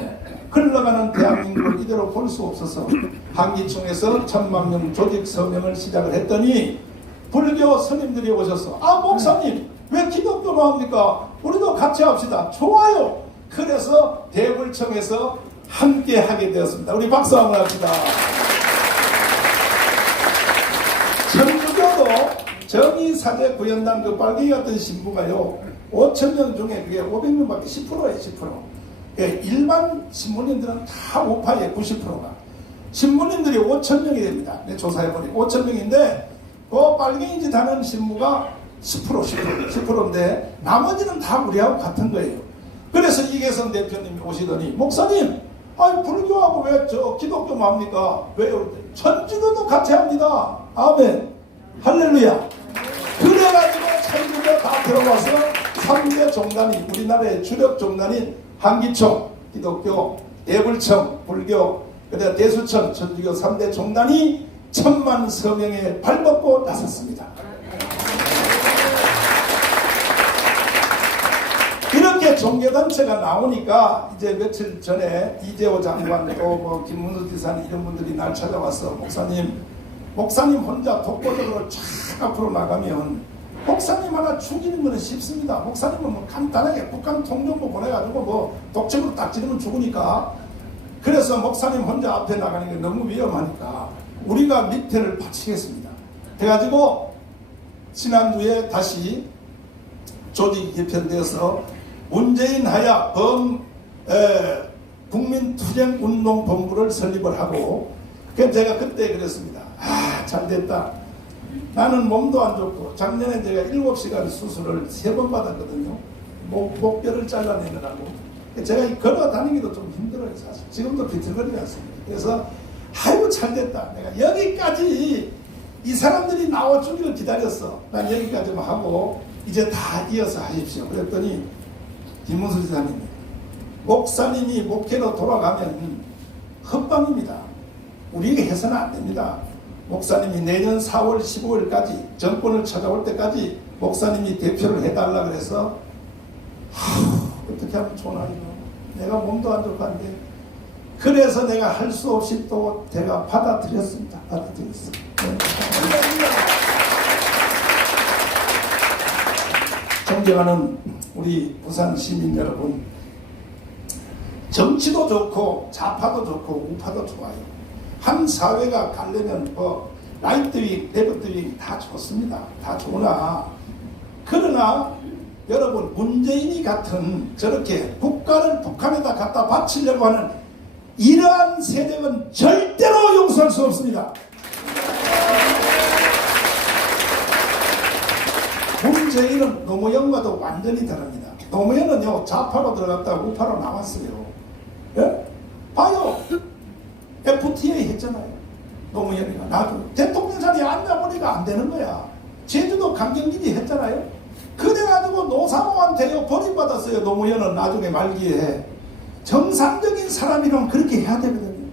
흘러가는 대한민국을 이대로 볼 수 없어서 한기총에서 1000만 명 조직 서명을 시작을 했더니 불교 스님들이 오셔서 목사님 왜 기독교로 합니까? 우리도 같이 합시다. 좋아요. 그래서 대불청에서 함께 하게 되었습니다. 우리 박수 한번 합시다. 천주교도 정의사제 구현단 그 빨갱이 같은 신부가요 5,000명 중에 그게 500명밖에 10%예요. 10%. 일반 신부님들은 다 우파의 90%가 신부님들이 5,000명이 됩니다. 조사해보니 5,000명인데 그 빨갱이 짓 하는 신부가 10%인데 나머지는 다 우리하고 같은 거예요. 그래서 이계선 대표님이 오시더니 목사님 아니 불교하고 왜 저 기독교만 합니까? 왜요? 천주교도 같이 합니다. 아멘 할렐루야. 그래가지고 천주교 다 들어가서 3대 종단이 우리나라의 주력 종단인 한기총 기독교, 대불청 불교, 그다음 대수청 천주교 3대 종단이 1,000만 서명에 발벗고 나섰습니다. 이렇게 종교단체가 나오니까 이제 며칠 전에 이재호 장관 또 뭐 김문수 지사님 이런 분들이 날 찾아와서 목사님 혼자 독보적으로 쫙 앞으로 나가면 목사님 하나 죽이는 거는 쉽습니다. 목사님은 뭐 간단하게 국감 통정부 보내가지고 뭐 독책으로 딱 찌르면 죽으니까 그래서 목사님 혼자 앞에 나가는 게 너무 위험하니까 우리가 밑에를 바치겠습니다. 해가지고 지난주에 다시 조직이 개편되어서 문재인 하야 국민투쟁운동본부를 설립을 하고 그래서 제가 그때 그랬습니다. 잘됐다. 나는 몸도 안 좋고 작년에 제가 7시간 수술을 3번 받았거든요. 목뼈를 잘라내느라고. 제가 걸어 다니기도 좀 힘들어요. 사실 지금도 비틀거리지 않습니다. 그래서 아이고 잘됐다. 내가 여기까지 이 사람들이 나와주기를 기다렸어. 난 여기까지만 하고 이제 다 이어서 하십시오. 그랬더니 김문수 지사님이 목사님이 목회로 돌아가면 헛방입니다. 우리에게 해서는 안 됩니다. 목사님이 내년 4월 15일까지 정권을 찾아올 때까지 목사님이 대표를 해달라 그래서 어떻게 하면 좋나 이거. 내가 몸도 안 좋고 한데 그래서 내가 할 수 없이 또 제가 받아들였습니다. 받아들였어요. 존경하는 우리 부산 시민 여러분, 정치도 좋고 좌파도 좋고 우파도 좋아요. 한 사회가 가려면 뭐 라이트윙, 레프트윙 다 좋습니다. 다 좋으나 그러나 여러분 문재인이 같은 저렇게 국가를 북한에다 갖다 바치려고 하는 이러한 세력은 절대로 용서할 수 없습니다. 문재인은 노무현과도 완전히 다릅니다. 노무현은요 좌파로 들어갔다가 우파로 나왔어요. 예? 봐요. FTA 했잖아요. 노무현이가 나도 대통령 자리에 앉아보니까 안 되는 거야. 제주도 강경기지 했잖아요. 그래가지고 노사모한테요 버림받았어요. 노무현은 나중에 말기에 정상적인 사람이라면 그렇게 해야 되거든요.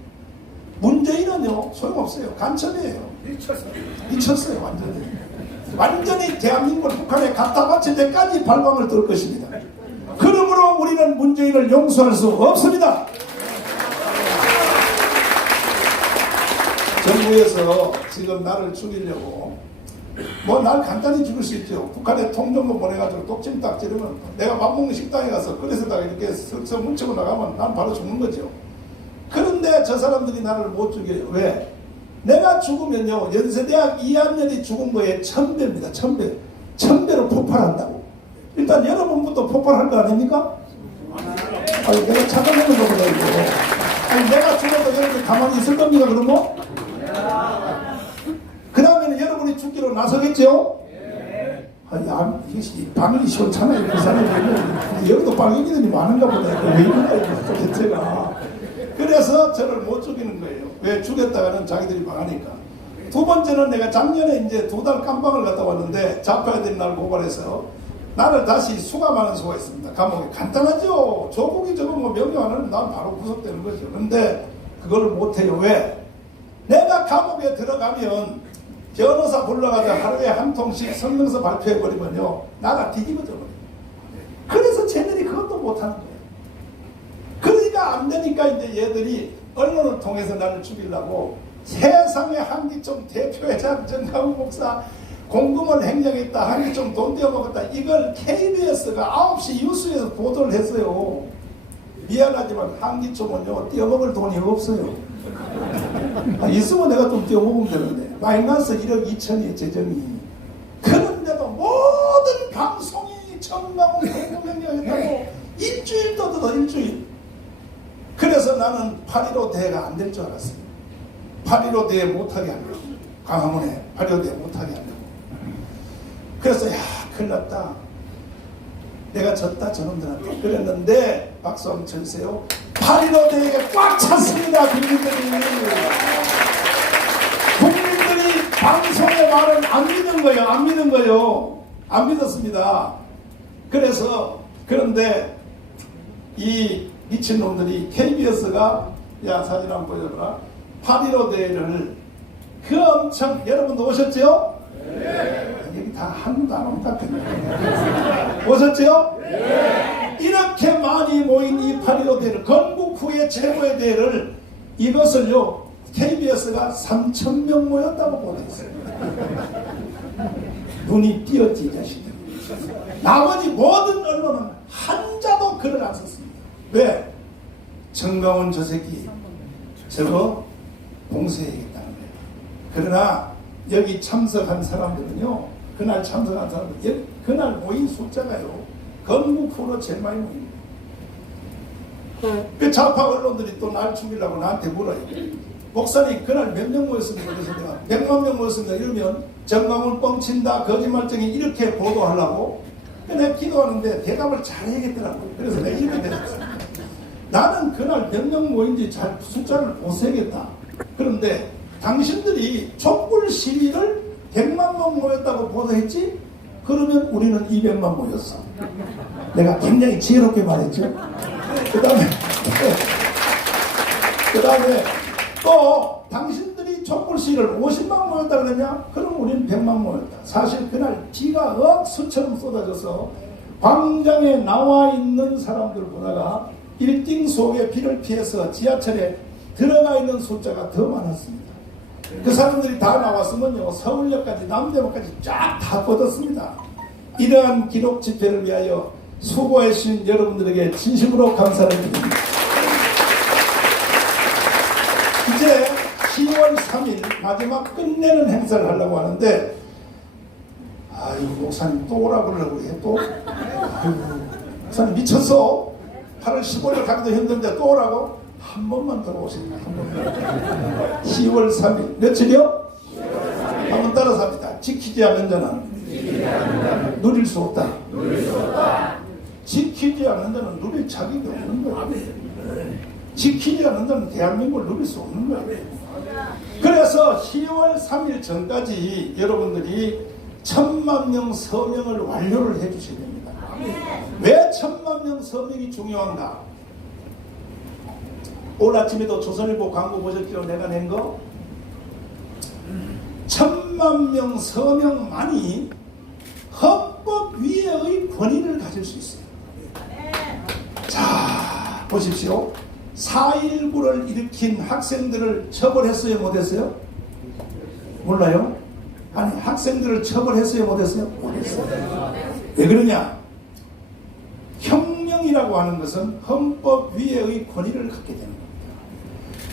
문재인은요 소용없어요. 간첩이에요. 미쳤어요. 완전히 대한민국을 북한에 갖다 바칠 때까지 발광을 떨 것입니다. 그러므로 우리는 문재인을 용서할 수 없습니다. 정부에서 지금 나를 죽이려고 뭐 날 간단히 죽일 수 있죠. 북한에 통정부 보내가지고 독침 딱 찌르면 내가 밥 먹는 식당에 가서 그릇에다가 이렇게 슬슬 뭉치고 나가면 난 바로 죽는 거죠. 그런데 저 사람들이 나를 못 죽여요. 왜? 내가 죽으면요 연세대학 2학년이 죽은 거에 1000배입니다. 1000배. 1000배로 폭발한다고. 일단 여러분부터 폭발할 거 아닙니까? 아니 내가 찾아내는 거보다 이거. 아니 내가 죽어도 여러분이 가만히 있을 겁니까 그러면? 그 다음에는 여러분이 죽기로 나서겠죠? 아니 이것이 반응이 시원찮아요. 그 사람이 여기도 빨갱이들이 많은가 보다. 왜 이런가 이거 대체가. 그래서 저를 못 죽이는 거예요. 왜? 죽였다가는 자기들이 망하니까. 두 번째는 내가 작년에 이제 2달 깜방을 갔다 왔는데 좌파애들이 나를 고발해서 나를 다시 수감하는 수가 있습니다. 감옥에. 간단하죠. 조국이 저거 뭐 명령 안 하면 난 바로 구속되는 거죠. 근데 그걸 못해요. 왜? 내가 감옥에 들어가면 변호사 불러가지고 하루에 한 통씩 성명서 발표해버리면요 나가 뒤집어져 버려요. 그래서 쟤들이 그것도 못하는 거예요. 그러니까 안 되니까 이제 얘들이 언론을 통해서 나를 죽이려고 세상에 한기총 대표회장 정강훈 목사 공금을 횡령했다, 한기총 돈 떼어먹었다, 이걸 KBS가 9시 뉴스에서 보도를 했어요. 미안하지만 한기총은요 떼어먹을 돈이 없어요. 있으면 내가 좀 떼어먹으면 되는데 마이너스 1억 2천이 재정이. 그런데도 모든 방송이 정강훈 공무명령했다고 일주일도 더 일주일. 그래서 나는 8.15 대회가 안 될 줄 알았어요. 8.15 대회 못하게 하려고. 광화문에 8.15 대회 못하게 하려고. 그래서 야 큰일 났다. 내가 졌다 저놈들한테 그랬는데 박수 한번 쳐주세요. 8.15 대회가 꽉 찼습니다. 국민들이 방송의 말을 안 믿는 거예요. 안 믿는 거예요. 안 믿었습니다. 그래서 그런데 이 미친놈들이 KBS가 야 사진 한번 보여줘라. 8.15 대회를 그 엄청 여러분도 오셨죠? 네. 여기 다 한도 안 온다. 오셨죠? 네. 이렇게 많이 모인 이 8.15 대회를 건국 후의 최고의 대회를 이것을요 KBS가 3,000명 모였다고 보냈어요. 눈이 띄었지 이 자식들. 나머지 모든 언론은 한자도 글을 안 썼습니다. 왜? 정강훈 저 새끼 저거 봉쇄해야겠다는 거예요. 그러나 여기 참석한 사람들은요 그날 참석한 사람들 그날 모인 숫자가요 건국 후로 제일 많이 모입니다. 그 좌파 언론들이 또 날 죽이려고 나한테 물어요. 목사님 그날 몇 명 모였습니까? 그래서 내가 100만 명 모였습니다. 이러면 정강훈 뻥친다 거짓말쟁이 이렇게 보도하려고 내가 기도하는데 대답을 잘 해야겠더라고요. 그래서 내가 이렇게 대답했어요. 나는 그날 몇 명 모인지 잘 숫자를 못 세겠다. 그런데 당신들이 촛불 시위를 100만 명 모였다고 보도했지? 그러면 우리는 200만 모였어. 내가 굉장히 지혜롭게 말했죠. 그 다음에 또 당신들이 촛불 시위를 50만 모였다 그러냐? 그럼 우리는 100만 모였다. 사실 그날 비가 억수처럼 쏟아져서 광장에 나와 있는 사람들 보다가 빌딩 속에 비를 피해서 지하철에 들어가 있는 숫자가 더 많았습니다. 그 사람들이 다 나왔으면요 서울역까지 남대문까지 쫙 다 뻗었습니다. 이러한 기록 집회를 위하여 수고해 주신 여러분들에게 진심으로 감사를 드립니다. 이제 10월 3일 마지막 끝내는 행사를 하려고 하는데 아유 목사님 또 오라 그러려고 해 또? 아유 목사님 미쳤어? 8월 15일 가기도 힘든데 또 오라고? 한 번만 더 오십니다. 한 번만. 10월 3일 며칠이요? 한번 따라서 합니다. 지키지 않는 자는 누릴 수 없다. 지키지 않는 자는 누릴 자격이 없는 거예요. 지키지 않는 자는 대한민국을 누릴 수 없는 거예요. 그래서 10월 3일 전까지 여러분들이 1,000만 명 서명을 완료를 해주셔야 됩니다. 왜 1,000만 명 서명이 중요한가? 오늘 아침에도 조선일보 광고 보셨죠? 내가 낸 거? 1,000만 명 서명만이 헌법위에의 권위를 가질 수 있어요. 자, 보십시오. 4.19를 일으킨 학생들을 처벌했어요? 못했어요? 몰라요? 아니, 학생들을 처벌했어요? 못했어요? 못했어요. 왜 그러냐? 혁명이라고 하는 것은 헌법위에의 권위를 갖게 되는 겁니다.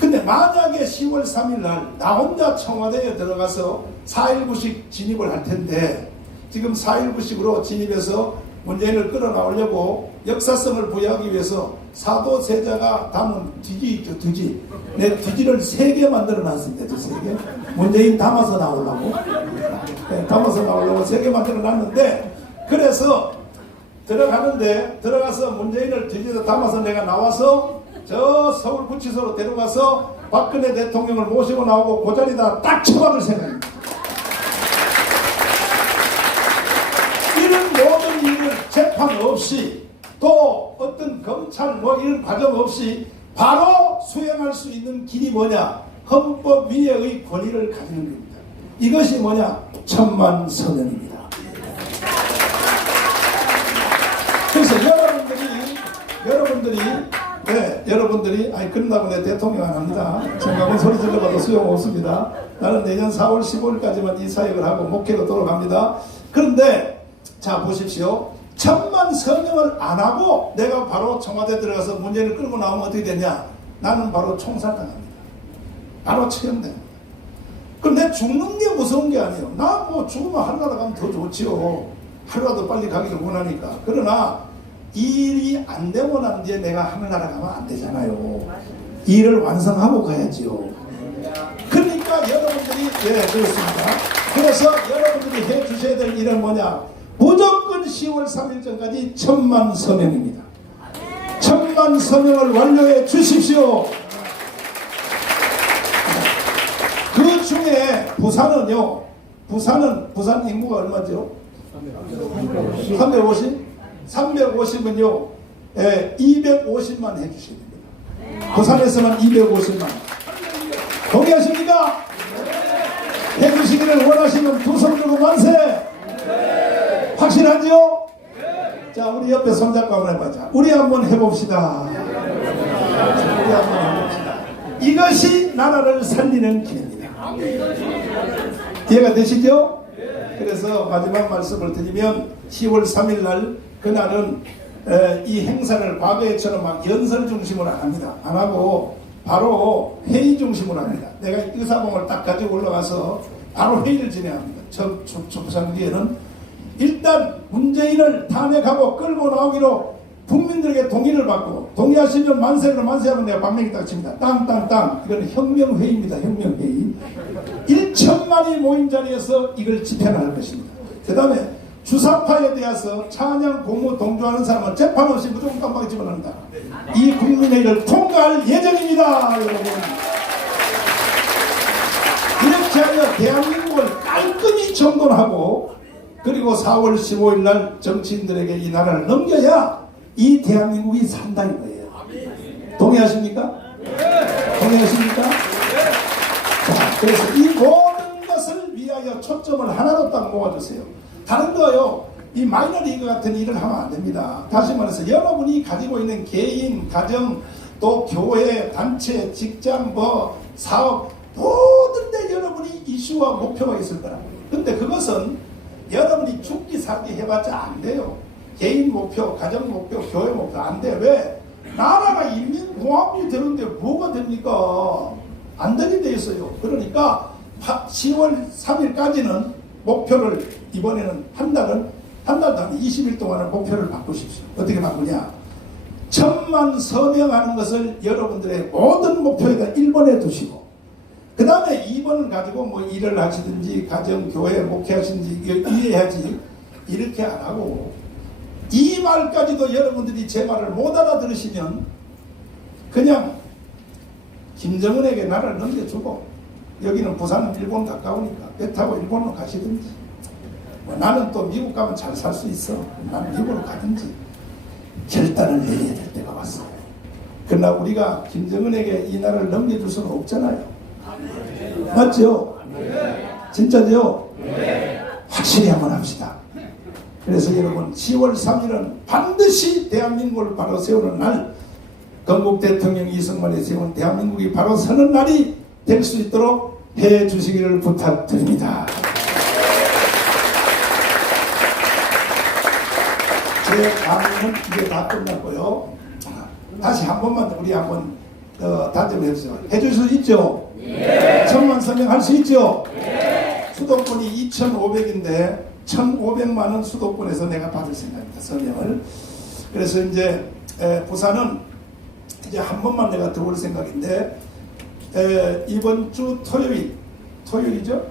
근데 만약에 10월 3일 날 나 혼자 청와대에 들어가서 4.19식 진입을 할 텐데 지금 4.19식으로 진입해서 문재인을 끌어나오려고 역사성을 부여하기 위해서 사도 세자가 담은 뒤지 있죠, 뒤지. 내 뒤지를 3개 만들어 놨습니다, 3개. 문재인 담아서 나오려고. 네, 담아서 나오려고 3개 만들어 놨는데, 그래서 들어가는데, 들어가서 문재인을 뒤지에 담아서 내가 나와서 저 서울 구치소로 데려가서 박근혜 대통령을 모시고 나오고 그 자리에다 딱 처박을 생각입니다. 이런 모든 일을 재판 없이 또 어떤 검찰 뭐 이런 과정 없이 바로 수행할 수 있는 길이 뭐냐? 헌법위에의 권위를 가지는 겁니다. 이것이 뭐냐? 1,000만 서명입니다. 그래서 여러분들이 아니 끝나고 내 대통령 안 합니다. 정강훈 소리 질러봐도 소용없습니다. 나는 내년 4월 15일까지만 이 사역을 하고 목회로 돌아갑니다. 그런데 자 보십시오. 천만 서명을 안 하고 내가 바로 청와대 들어가서 문제를 끌고 나오면 어떻게 되냐? 나는 바로 총살당합니다. 바로 처형됩니다. 그럼 내 죽는 게 무서운 게 아니에요. 나 뭐 죽으면 하늘나라 가면 더 좋지요. 하루라도 빨리 가기를 원하니까. 그러나 이 일이 안 되고 난 뒤에 내가 하늘나라 가면 안 되잖아요. 이 일을 완성하고 가야지요. 그러니까 여러분들이 그렇습니다. 그래서 여러분들이 해 주셔야 될 일은 뭐냐? 무조건 10월 3일 전까지 1000만 서명입니다. 1000만 서명을 완료해 주십시오. 그 중에 부산은요. 부산 인구가 얼마죠? 350? 350은요. 250만 해주셔야 됩니다. 부산에서만 250만. 동의하십니까? 해주시기를 원하시면 두 손 들고 만세! 확실하죠? 자, 우리 옆에 손잡고 한번 해보자. 우리 한번 해봅시다. 우리 한번 해봅시다. 이것이 나라를 살리는 길입니다. 이해가 되시죠? 그래서 마지막 말씀을 드리면 10월 3일 날 그날은 이 행사를 과거에처럼 막 연설 중심으로 안 합니다. 안 하고 바로 회의 중심으로 합니다. 내가 의사봉을 딱 가지고 올라가서 바로 회의를 진행합니다. 초부상 뒤에는 일단 문재인을 탄핵하고 끌고 나오기로 국민들에게 동의를 받고 동의하시면 만세로 만세하면 내가 반명이 딱 칩니다. 땅땅땅. 이건 혁명회의입니다. 혁명회의. 1천만이 모인 자리에서 이걸 집행할 것입니다. 그 다음에 주사파에 대해서 찬양, 고무, 동조하는 사람은 재판 없이 무조건 깜빡이 집어넣는다. 이 국민회의를 통과할 예정입니다. 여러분. 이렇게 하여 대한민국을 깔끔히 정돈하고 그리고 4월 15일 날 정치인들에게 이 나라를 넘겨야 이 대한민국이 산다 이거예요. 동의하십니까? 동의하십니까? 자, 그래서 이 모든 것을 위하여 초점을 하나로 딱 모아주세요. 다른 거요. 이 마이너리그 같은 일을 하면 안 됩니다. 다시 말해서 여러분이 가지고 있는 개인, 가정, 또 교회, 단체, 직장, 뭐 사업 모든 데 여러분이 이슈와 목표가 있을 거라고요. 근데 그것은 여러분이 죽기 살기 해봤자 안 돼요. 개인 목표, 가정 목표, 교회 목표 안 돼. 왜? 나라가 인민공화국이 되는데 뭐가 됩니까? 안 되게 돼 있어요. 그러니까 10월 3일까지는 목표를 이번에는 한 달도 아니 20일 동안은 목표를 바꾸십시오. 어떻게 바꾸냐? 1000만 서명하는 것을 여러분들의 모든 목표에다 1번에 두시고 그 다음에 2번을 가지고 뭐 일을 하시든지 가정, 교회, 목회하시든지 이해해야지 이렇게 안 하고 이 말까지도 여러분들이 제 말을 못 알아들으시면 그냥 김정은에게 나라를 넘겨주고 여기는 부산은 일본 가까우니까 배 타고 일본으로 가시든지 뭐 나는 또 미국 가면 잘 살 수 있어. 나는 미국으로 가든지 결단을 내려야 될 때가 왔어요. 그러나 우리가 김정은에게 이 나라를 넘겨줄 수는 없잖아요. 맞죠? 진짜죠? 확실히 한번 합시다. 그래서 여러분 10월 3일은 반드시 대한민국을 바로 세우는 날 건국 대통령 이승만이 세운 대한민국이 바로 서는 날이 될 수 있도록 해 주시기를 부탁드립니다. 제 강의는 이제 다 끝났고요. 다시 한 번만 우리 한번 다짐해 주세요. 해줄 수 있죠? 네. 1000만 서명 할 수 있죠? 네. 수도권이 2,500인데 1,500만은 수도권에서 내가 받을 생각입니다. 서명을. 그래서 이제 부산은 이제 한 번만 내가 들어올 생각인데 이번 주 토요일이죠?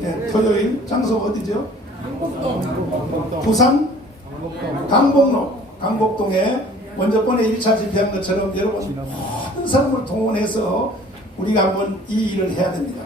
네, 토요일 장소가 어디죠? 강복동. 부산 강복동에 먼저 번에 1차 집회한 것처럼 여러분 모든 사람을 동원해서 우리가 한번 이 일을 해야 됩니다.